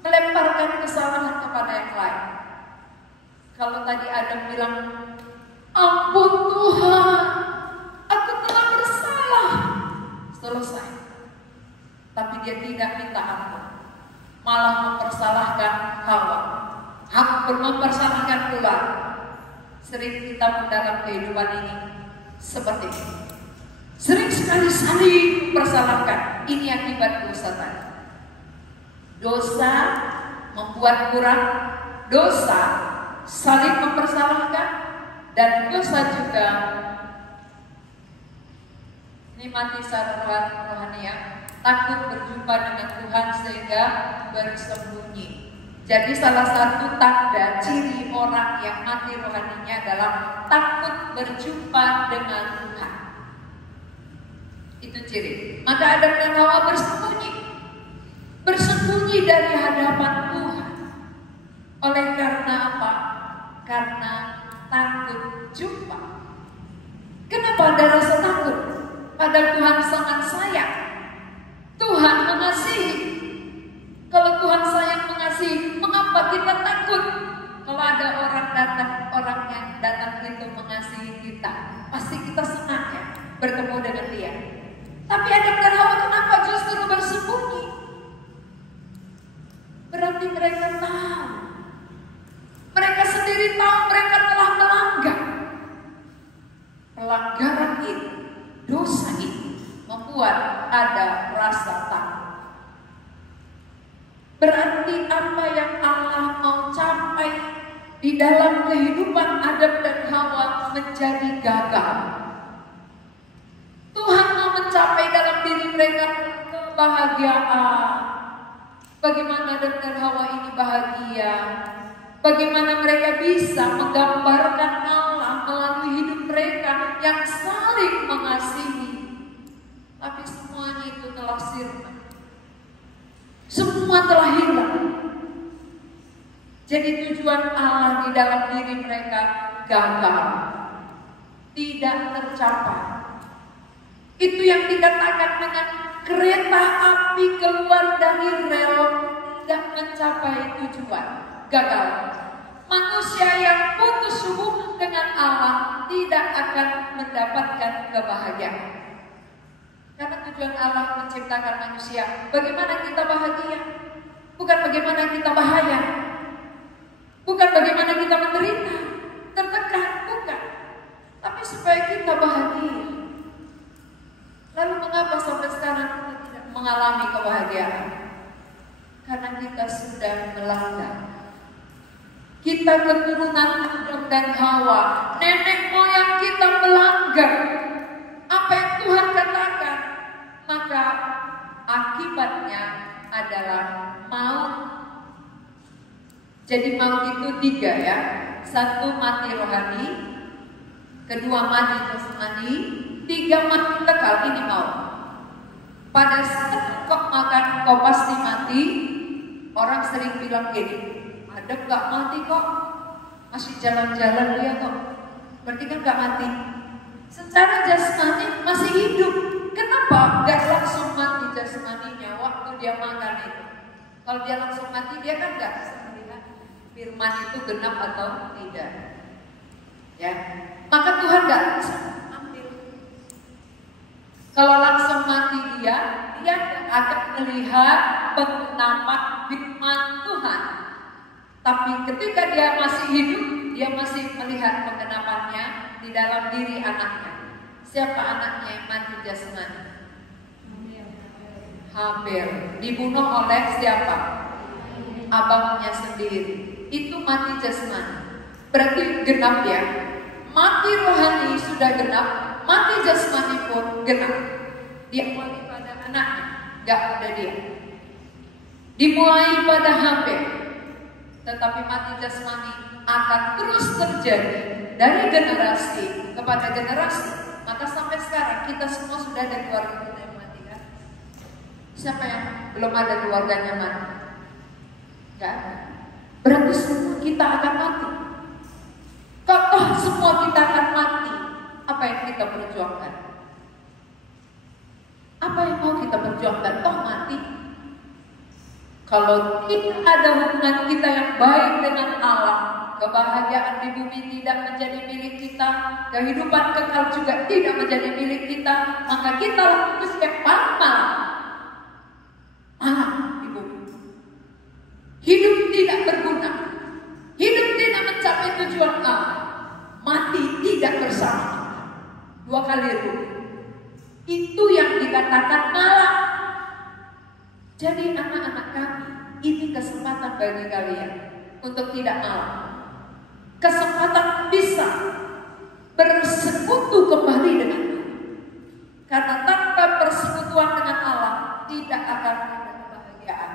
melemparkan kesalahan kepada yang lain. Kalau tadi Adam bilang, ampun Tuhan, aku telah bersalah, selesai. Tapi dia tidak minta ampun, malah mempersalahkan Hawa, hampir mempersalahkan ular. Sering kita dalam kehidupan ini seperti ini. Sering sekali saling mempersalahkan. Ini akibat dosa tadi. Dosa membuat kurang, dosa saling mempersalahkan, dan dosa juga ini mati secara rohani, takut berjumpa dengan Tuhan sehingga bersembunyi. Jadi salah satu tanda ciri orang yang mati rohaninya adalah takut berjumpa dengan Tuhan. Itu ciri. Maka Adam dan Hawa bersembunyi dari hadapan Tuhan. Oleh karena apa? Karena takut jumpa. Kenapa ada rasa takut? Padahal Tuhan sangat sayang. Tuhan mengasihi. Kalau Tuhan sayang mengasihi, mengapa kita takut? Kalau ada orang yang datang itu mengasihi kita, pasti kita senang ya bertemu dengan dia. Tapi Adam dan Hawa kenapa justru bersembunyi? Berarti mereka tahu. Mereka sendiri tahu mereka telah melanggar. Pelanggaran itu, dosa itu membuat ada rasa takut. Berarti apa yang Allah mau capai di dalam kehidupan Adam dan Hawa menjadi gagal. Tuhan mau mencapai dalam diri mereka kebahagiaan. Bagaimana Adam dan Hawa ini bahagia? Bagaimana mereka bisa menggambarkan Allah melalui hidup mereka yang saling mengasihi? Tapi semuanya itu telah sirna. Semua telah hilang. Jadi tujuan Allah di dalam diri mereka gagal, tidak tercapai. Itu yang dikatakan dengan kereta api keluar dari rel, tidak mencapai tujuan, gagal. Manusia yang putus hubungan dengan Allah tidak akan mendapatkan kebahagiaan. Karena tujuan Allah menciptakan manusia, bagaimana kita bahagia, bukan bagaimana kita bahaya, bukan bagaimana kita menderita, tertekan, bukan. Tapi supaya kita bahagia. Lalu mengapa sampai sekarang kita tidak mengalami kebahagiaan? Karena kita sudah melanggar. Kita keturunan Adam dan Hawa, nenek moyang kita melanggar apa yang Tuhan katakan. Maka akibatnya adalah maut. Jadi maut itu 3 ya. 1 mati rohani, 2 mati jasmani, 3 mati kekal. Ini maut. Pada saat kau makan kau pasti mati. Orang sering bilang gini, ada gak mati kok, masih jalan-jalan dia kok, berarti kan gak mati. Secara jasmani masih hidup. Kenapa gak langsung mati jasmaninya waktu dia makan itu? Kalau dia langsung mati, dia kan gak bisa melihat firman itu genap atau tidak. Ya, maka Tuhan gak bisa ambil. Kalau langsung mati dia akan melihat penggenapan firman Tuhan. Tapi ketika dia masih hidup, dia masih melihat penggenapannya di dalam diri anaknya. Siapa anaknya yang mati jasmani? Habil. Dibunuh oleh siapa? Abangnya sendiri. Itu mati jasmani. Berarti genap ya. Mati rohani sudah genap, mati jasmani pun genap. Dia mati pada anaknya, gak pada dia. Dimulai pada Habil, tetapi mati jasmani akan terus terjadi dari generasi kepada generasi. Maka sampai sekarang kita semua sudah ada keluarga yang mati kan? Siapa yang belum ada keluarganya mati? Gak ada. Berarti semua kita akan mati. Kalau semua kita akan mati, apa yang kita perjuangkan? Apa yang mau kita perjuangkan? Toh mati. Kalau tidak ada hubungan kita yang baik dengan Allah, kebahagiaan di bumi tidak menjadi milik kita, kehidupan kekal juga tidak menjadi milik kita, maka kita harus yang paling malam di bumi. Hidup tidak berguna, hidup tidak mencapai tujuan Allah, mati tidak bersama kita. 2 kali rugi. Itu yang dikatakan malam. Jadi anak-anak kami, ini kesempatan bagi kalian untuk tidak malam. Kesempatan bisa bersekutu kembali dengan Allah. Karena tanpa persekutuan dengan Allah tidak akan ada kebahagiaan.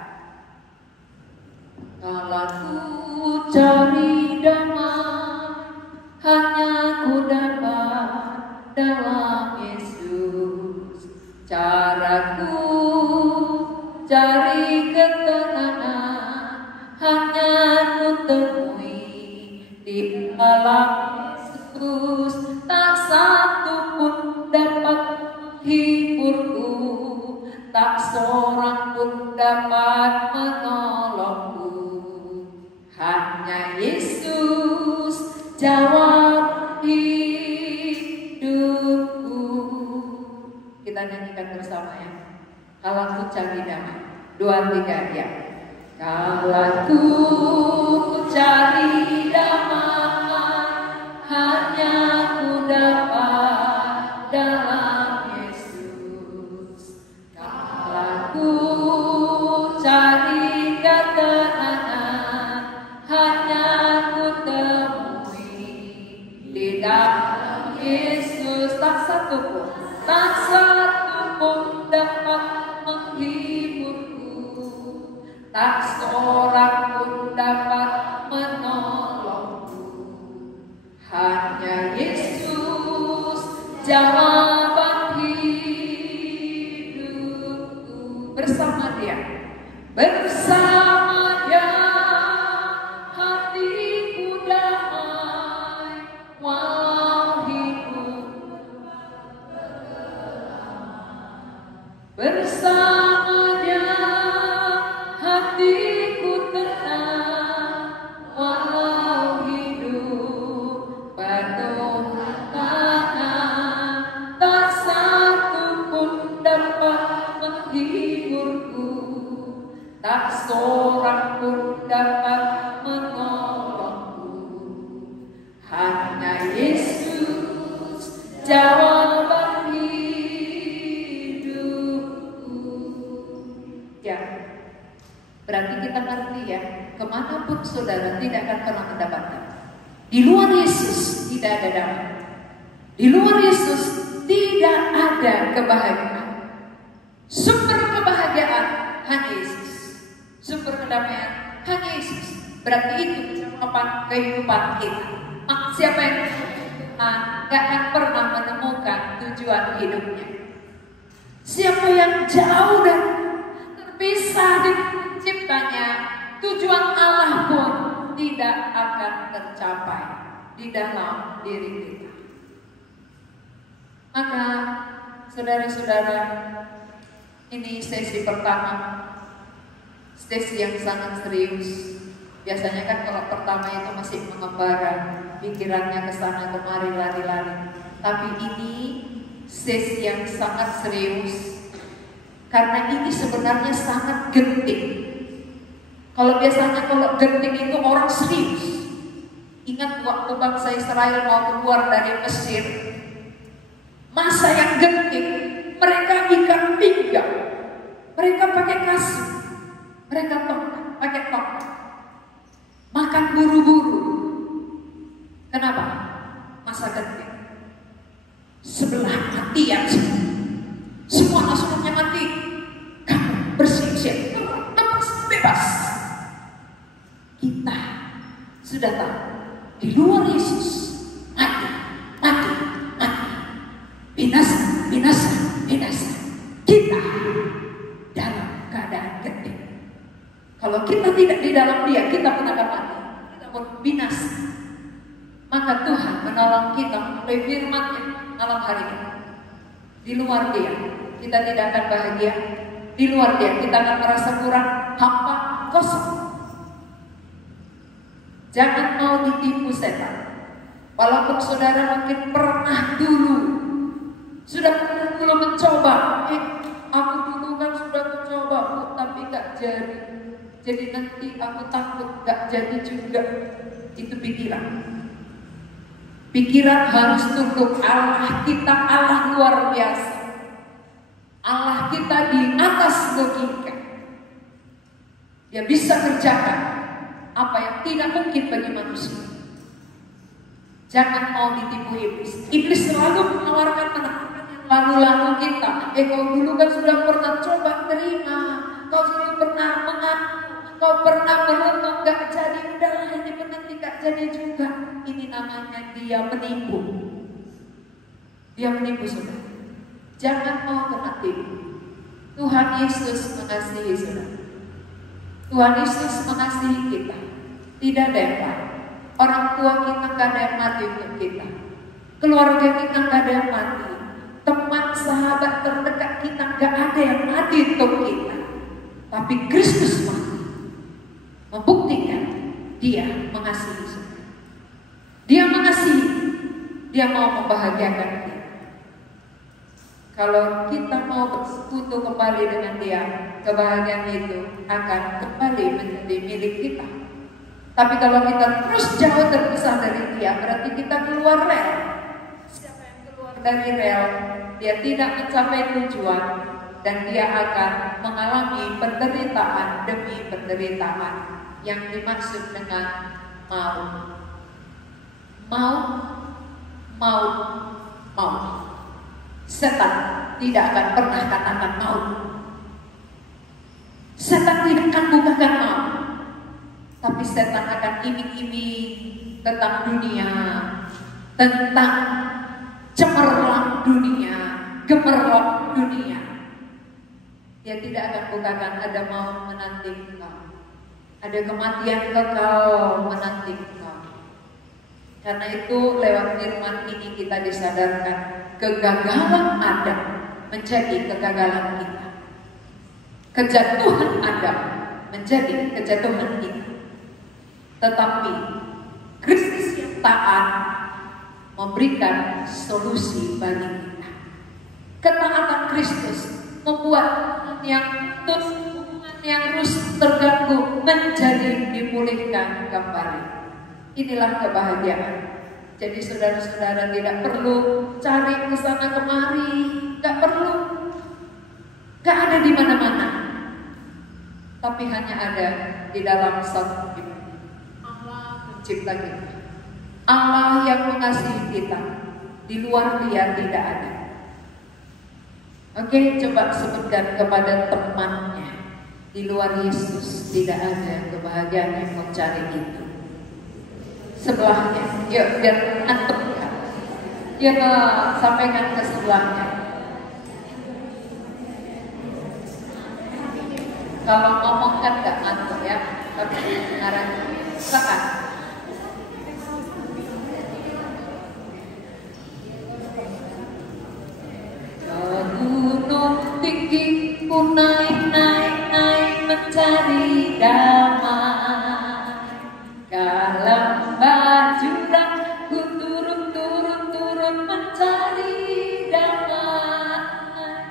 Kalau ku cari damai, hanya ku dapat dalam Yesus. Caraku cari ketenangan, hanya ku temui di dalam Yesus. Tak satu pun dapat menghiburku, tak seorang pun dapat menolongku. Hanya Yesus jawab hidupku. Kita nyanyikan bersama ya. Kalau ku cari damai, 2, 3 ya. Kalau ku cari damai, hanya ku dapat dalam Yesus. Kalau ku cari ketenangan, hanya ku temui di dalam Yesus. Tak satu pun dapat menghiburku, tak seorang pun dapat menolongku. Hanya Yesus jawaban hidupku. Bersama Dia, bersama Dia hatiku damai, walau hidup bersama Dia hatiku tenang, walau hidup penuh tantangan. Tak satu pun dapat menghiburku, tak seorang pun dapat menolongku. Ya, berarti kita ngerti ya, kemanapun saudara tidak akan pernah mendapatkan. Di luar Yesus tidak ada damai. Di luar Yesus tidak ada kebahagiaan. Sumber kebahagiaan hanya Yesus. Sumber kedamaian hanya Yesus. Berarti itu kehidupan kita. Siapa yang gak akan pernah menemukan tujuan hidupnya. Siapa yang jauh dan terpisah dengan penciptanya, tujuan Allah pun tidak akan tercapai di dalam diri kita. Maka saudara-saudara, ini sesi pertama, sesi yang sangat serius. Biasanya kan kalau pertama itu masih mengembara, pikirannya ke sana kemari, lari-lari. Tapi ini sesi yang sangat serius, karena ini sebenarnya sangat genting. Kalau biasanya kalau genting itu orang serius. Ingat waktu bangsa Israel mau keluar dari Mesir, masa yang genting, mereka ikat pinggang, mereka pakai kasut, mereka pakai tongkat, makan buru-buru. Kenapa? Masa genting. Sebelah mati ya, semua nasuhnya mati. Kamu bersiap-siap, bebas. Kita sudah tahu di luar Yesus mati, binasa. Kita dalam keadaan genting. Kalau kita tidak di dalam Dia, kita pun akan mati. Kita pun binasa. Maka Tuhan menolong kita melalui firman-Nya malam hari ini. Di luar Dia, kita tidak akan bahagia. Di luar Dia, kita akan merasa kurang, hampa, kosong. Jangan mau ditipu setan. Walaupun saudara mungkin pernah dulu, sudah pernah dulu mencoba. Aku dulu kan sudah mencoba, tapi gak jadi. Jadi nanti aku takut gak jadi juga. Itu pikiran. Pikiran harus tunduk. Allah kita Allah luar biasa. Allah kita di atas logika. Dia bisa kerjakan apa yang tidak mungkin bagi manusia. Jangan mau ditipu iblis. Iblis selalu menawarkan penawaran yang lalu-lalu kita. Kau dulu kan sudah pernah coba terima. Kau sudah pernah mengaku. Kau pernah merenung gak jadi. Udahlah ini nanti gak jadi juga. Ini namanya dia menipu. Dia menipu saudara. Jangan mau kena tipu. Tuhan Yesus mengasihi saudara. Tuhan Yesus mengasihi kita. Tidak ada yang lain. Orang tua kita gak ada yang mati untuk kita. Keluarga kita gak ada yang mati. Teman sahabat terdekat kita gak ada yang mati untuk kita. Tapi Kristus mati, membuktikan Dia mengasihi kita. Dia mengasihi. Dia mau membahagiakan kita. Kalau kita mau bersekutu kembali dengan Dia, kebahagiaan itu akan kembali menjadi milik kita. Tapi kalau kita terus jauh terpisah dari Dia, berarti kita keluar rel. Siapa yang keluar dari rel, dia tidak mencapai tujuan, dan dia akan mengalami penderitaan demi penderitaan yang dimaksud dengan maut. Setan tidak akan pernah katakan maut. Setan tidak akan bukakan maut. Tapi setan akan iming-iming tentang dunia, tentang cemerlang dunia, gemerlap dunia. Dia tidak akan bukakan ada maut menanti engkau, ada kematian kekal menanti engkau. Karena itu lewat firman ini kita disadarkan kegagalan Adam menjadi kegagalan kita. Kejatuhan Adam menjadi kejatuhan kita. Tetapi Kristus yang taat memberikan solusi bagi kita. Ketaatan Kristus membuat hubungan yang rusak terganggu menjadi dipulihkan kembali. Inilah kebahagiaan. Jadi saudara-saudara tidak perlu cari ke sana kemari, gak perlu. Gak ada di mana-mana. tapi hanya ada di dalam satu pencipta kita. Allah yang mengasihi kita, di luar Dia tidak ada. Oke, coba sebutkan kepada temannya, di luar Yesus tidak ada kebahagiaan yang kau cari itu. Sebelahnya, yuk biar antum ya. Yuk sampaikan ke sebelahnya. Kalau ngomong kan gak ngantuk ya, tapi dengaran silakan. Gunung tinggi ku naik mencari damai, ke lembah jurang ku turun mencari damai.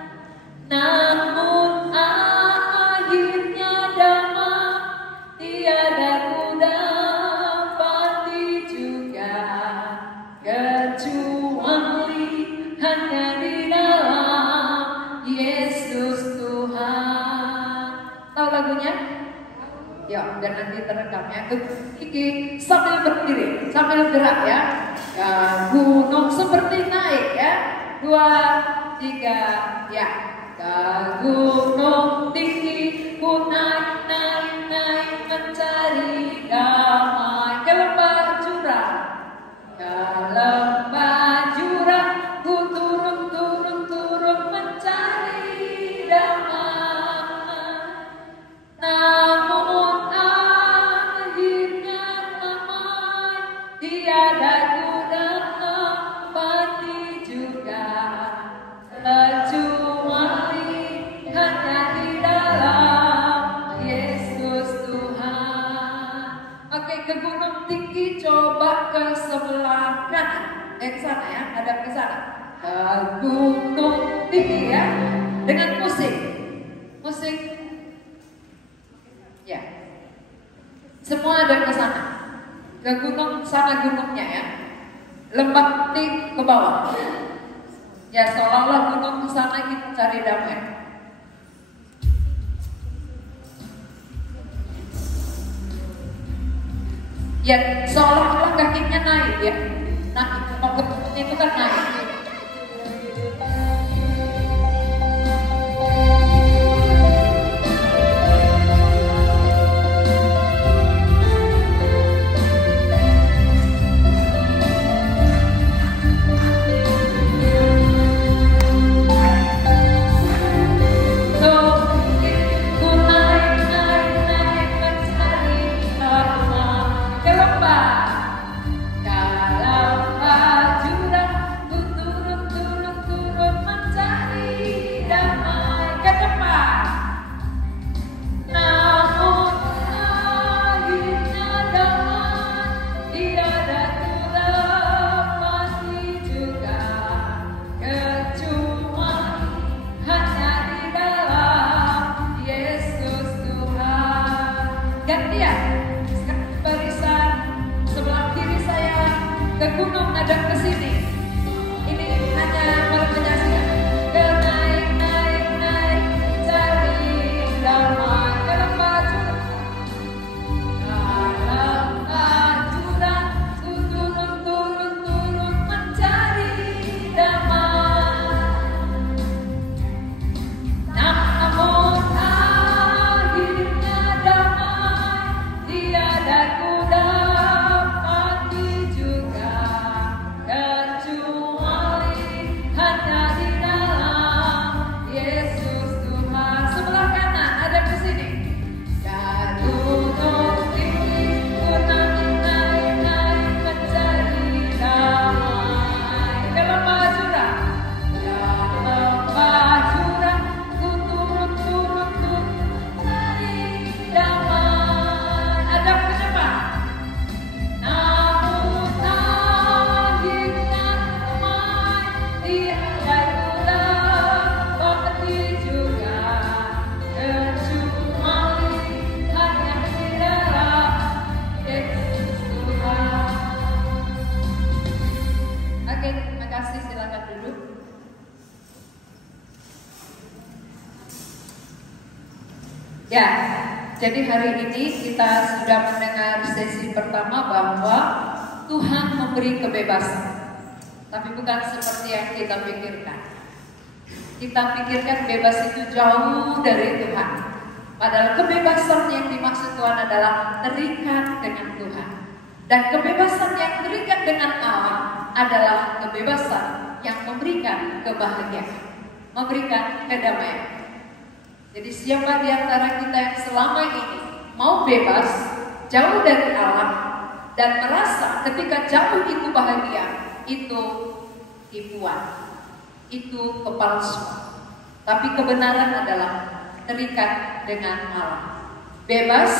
Namun akhirnya damai tiada ku dapati juga, kecuali hanya di dalam Yesus Tuhan. Tahu lagunya? Ya, dan nanti terekamnya. Kiki sambil berdiri, sambil gerak ya. Ya, gunung seperti naik ya. 2, 3, ya. Ke gunung tinggi ku naik mencari damai. Ke lembah jurang, ke lembah jurang ku turun mencari damai. Namun akhirnya damai tiada ku dapati juga, kecuali hanya di dalam Yesus Tuhan. Oke, ke gunung tinggi, coba ke sebelah kanan. Ke sana ya, ada ke sana. Ke gunung tinggi ya, dengan musik. Ya, semua ada ke sana. Ke gunung sana gunungnya ya. Lembah tinggi ke bawah. Ya, seolah-olah gunung ke sana kita cari damai. Ya, seolah-olah kakinya naik ya. Nah, itu kan naik. Ya, Jadi hari ini kita sudah mendengar sesi pertama bahwa Tuhan memberi kebebasan, tapi bukan seperti yang kita pikirkan. Kita pikirkan bebas itu jauh dari Tuhan. Padahal kebebasan yang dimaksud Tuhan adalah terikat dengan Tuhan. Dan kebebasan yang terikat dengan Allah adalah kebebasan yang memberikan kebahagiaan, memberikan kedamaian. Jadi siapa di antara kita yang selama ini mau bebas, jauh dari Allah, dan merasa ketika jauh itu bahagia, itu tipuan, itu kepalsuan. Tapi kebenaran adalah terikat dengan Allah. Bebas,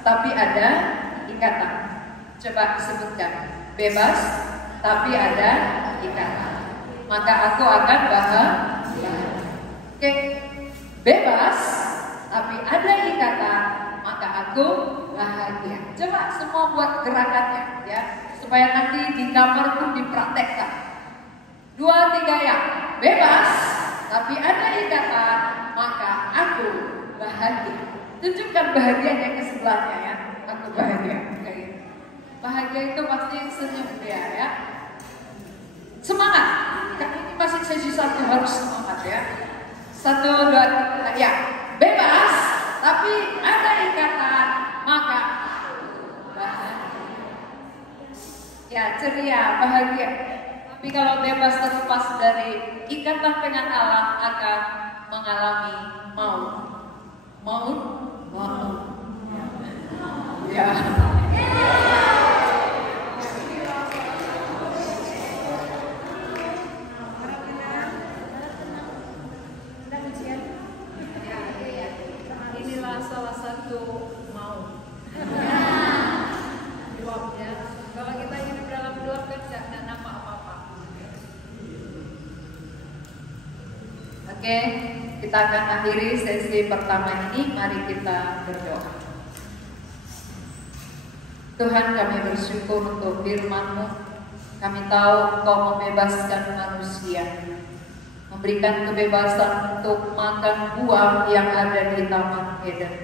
tapi ada ikatan. Coba sebutkan, bebas, tapi ada ikatan. Maka aku akan bahagia. Oke. Bebas, tapi ada ikatan, maka aku bahagia. Coba semua buat gerakannya ya, supaya nanti di kamar pun dipraktekkan. 2, 3 ya. Bebas, tapi ada ikatan, maka aku bahagia. Tunjukkan bahagianya ke sebelahnya ya. Aku bahagia. Oke. Bahagia itu pasti senyum dia ya. Semangat. Kan ini masih sesi 1 harus semangat ya. 1, 2, 3, ya. Bebas, tapi ada ikatan, maka bahagia. Ya, ceria, bahagia. Tapi kalau bebas terlepas dari ikatan dengan Allah akan mengalami maut. Maut. Ya. Inilah salah satu maut. Gelap ya. Kalau kita hidup dalam gelap kan tidak nampak apa-apa. Oke, kita akan akhiri sesi pertama ini. Mari kita berdoa. Tuhan, kami bersyukur untuk firman-Mu. Kami tahu Engkau membebaskan manusia, memberikan kebebasan untuk makan buah yang ada di Taman Eden.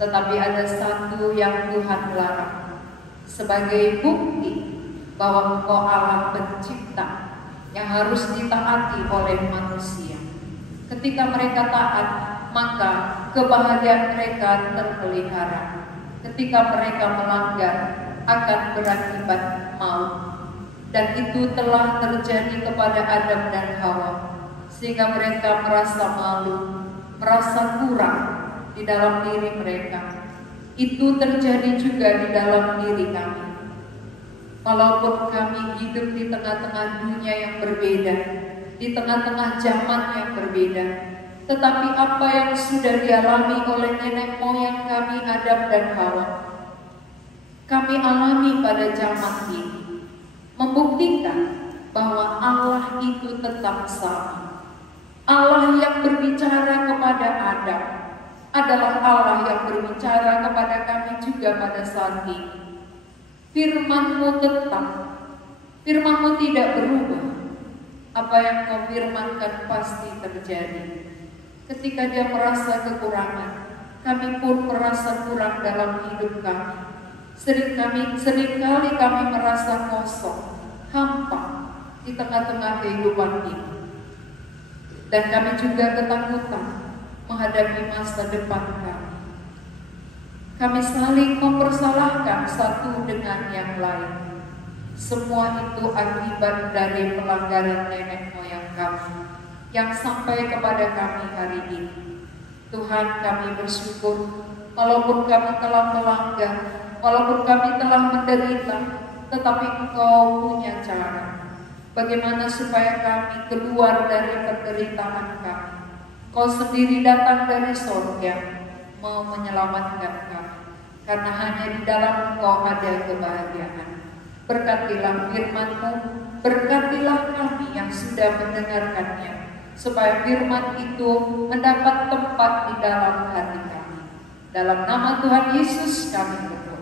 Tetapi ada satu yang Tuhan larang, sebagai bukti bahwa Engkau Allah pencipta yang harus ditaati oleh manusia. Ketika mereka taat, maka kebahagiaan mereka terpelihara. Ketika mereka melanggar, akan berakibat maut. Dan itu telah terjadi kepada Adam dan Hawa, sehingga mereka merasa malu, merasa kurang di dalam diri mereka. Itu terjadi juga di dalam diri kami. Walaupun kami hidup di tengah-tengah dunia yang berbeda, di tengah-tengah zaman yang berbeda, tetapi apa yang sudah dialami oleh nenek moyang kami Adam dan Hawa, kami alami pada zaman ini, membuktikan bahwa Allah itu tetap sama. Allah yang berbicara kepada Adam adalah Allah yang berbicara kepada kami juga pada saat ini. Firman-Mu tetap, Firman-Mu tidak berubah. Apa yang Kau firmankan pasti terjadi. Ketika dia merasa kekurangan, kami pun merasa kurang dalam hidup kami. Seringkali kami merasa kosong, hampa di tengah-tengah kehidupan ini. Dan kami juga ketakutan menghadapi masa depan kami. Kami saling mempersalahkan satu dengan yang lain. Semua itu akibat dari pelanggaran nenek moyang kami yang sampai kepada kami hari ini. Tuhan, kami bersyukur walaupun kami telah melanggar, walaupun kami telah menderita, tetapi Engkau punya cara bagaimana supaya kami keluar dari penderitaan kami. Kau sendiri datang dari surga mau menyelamatkan kami, karena hanya di dalam Engkau ada kebahagiaan. Berkatilah firman-Mu, berkatilah kami yang sudah mendengarkannya, supaya firman itu mendapat tempat di dalam hati kami. Dalam nama Tuhan Yesus kami berdoa.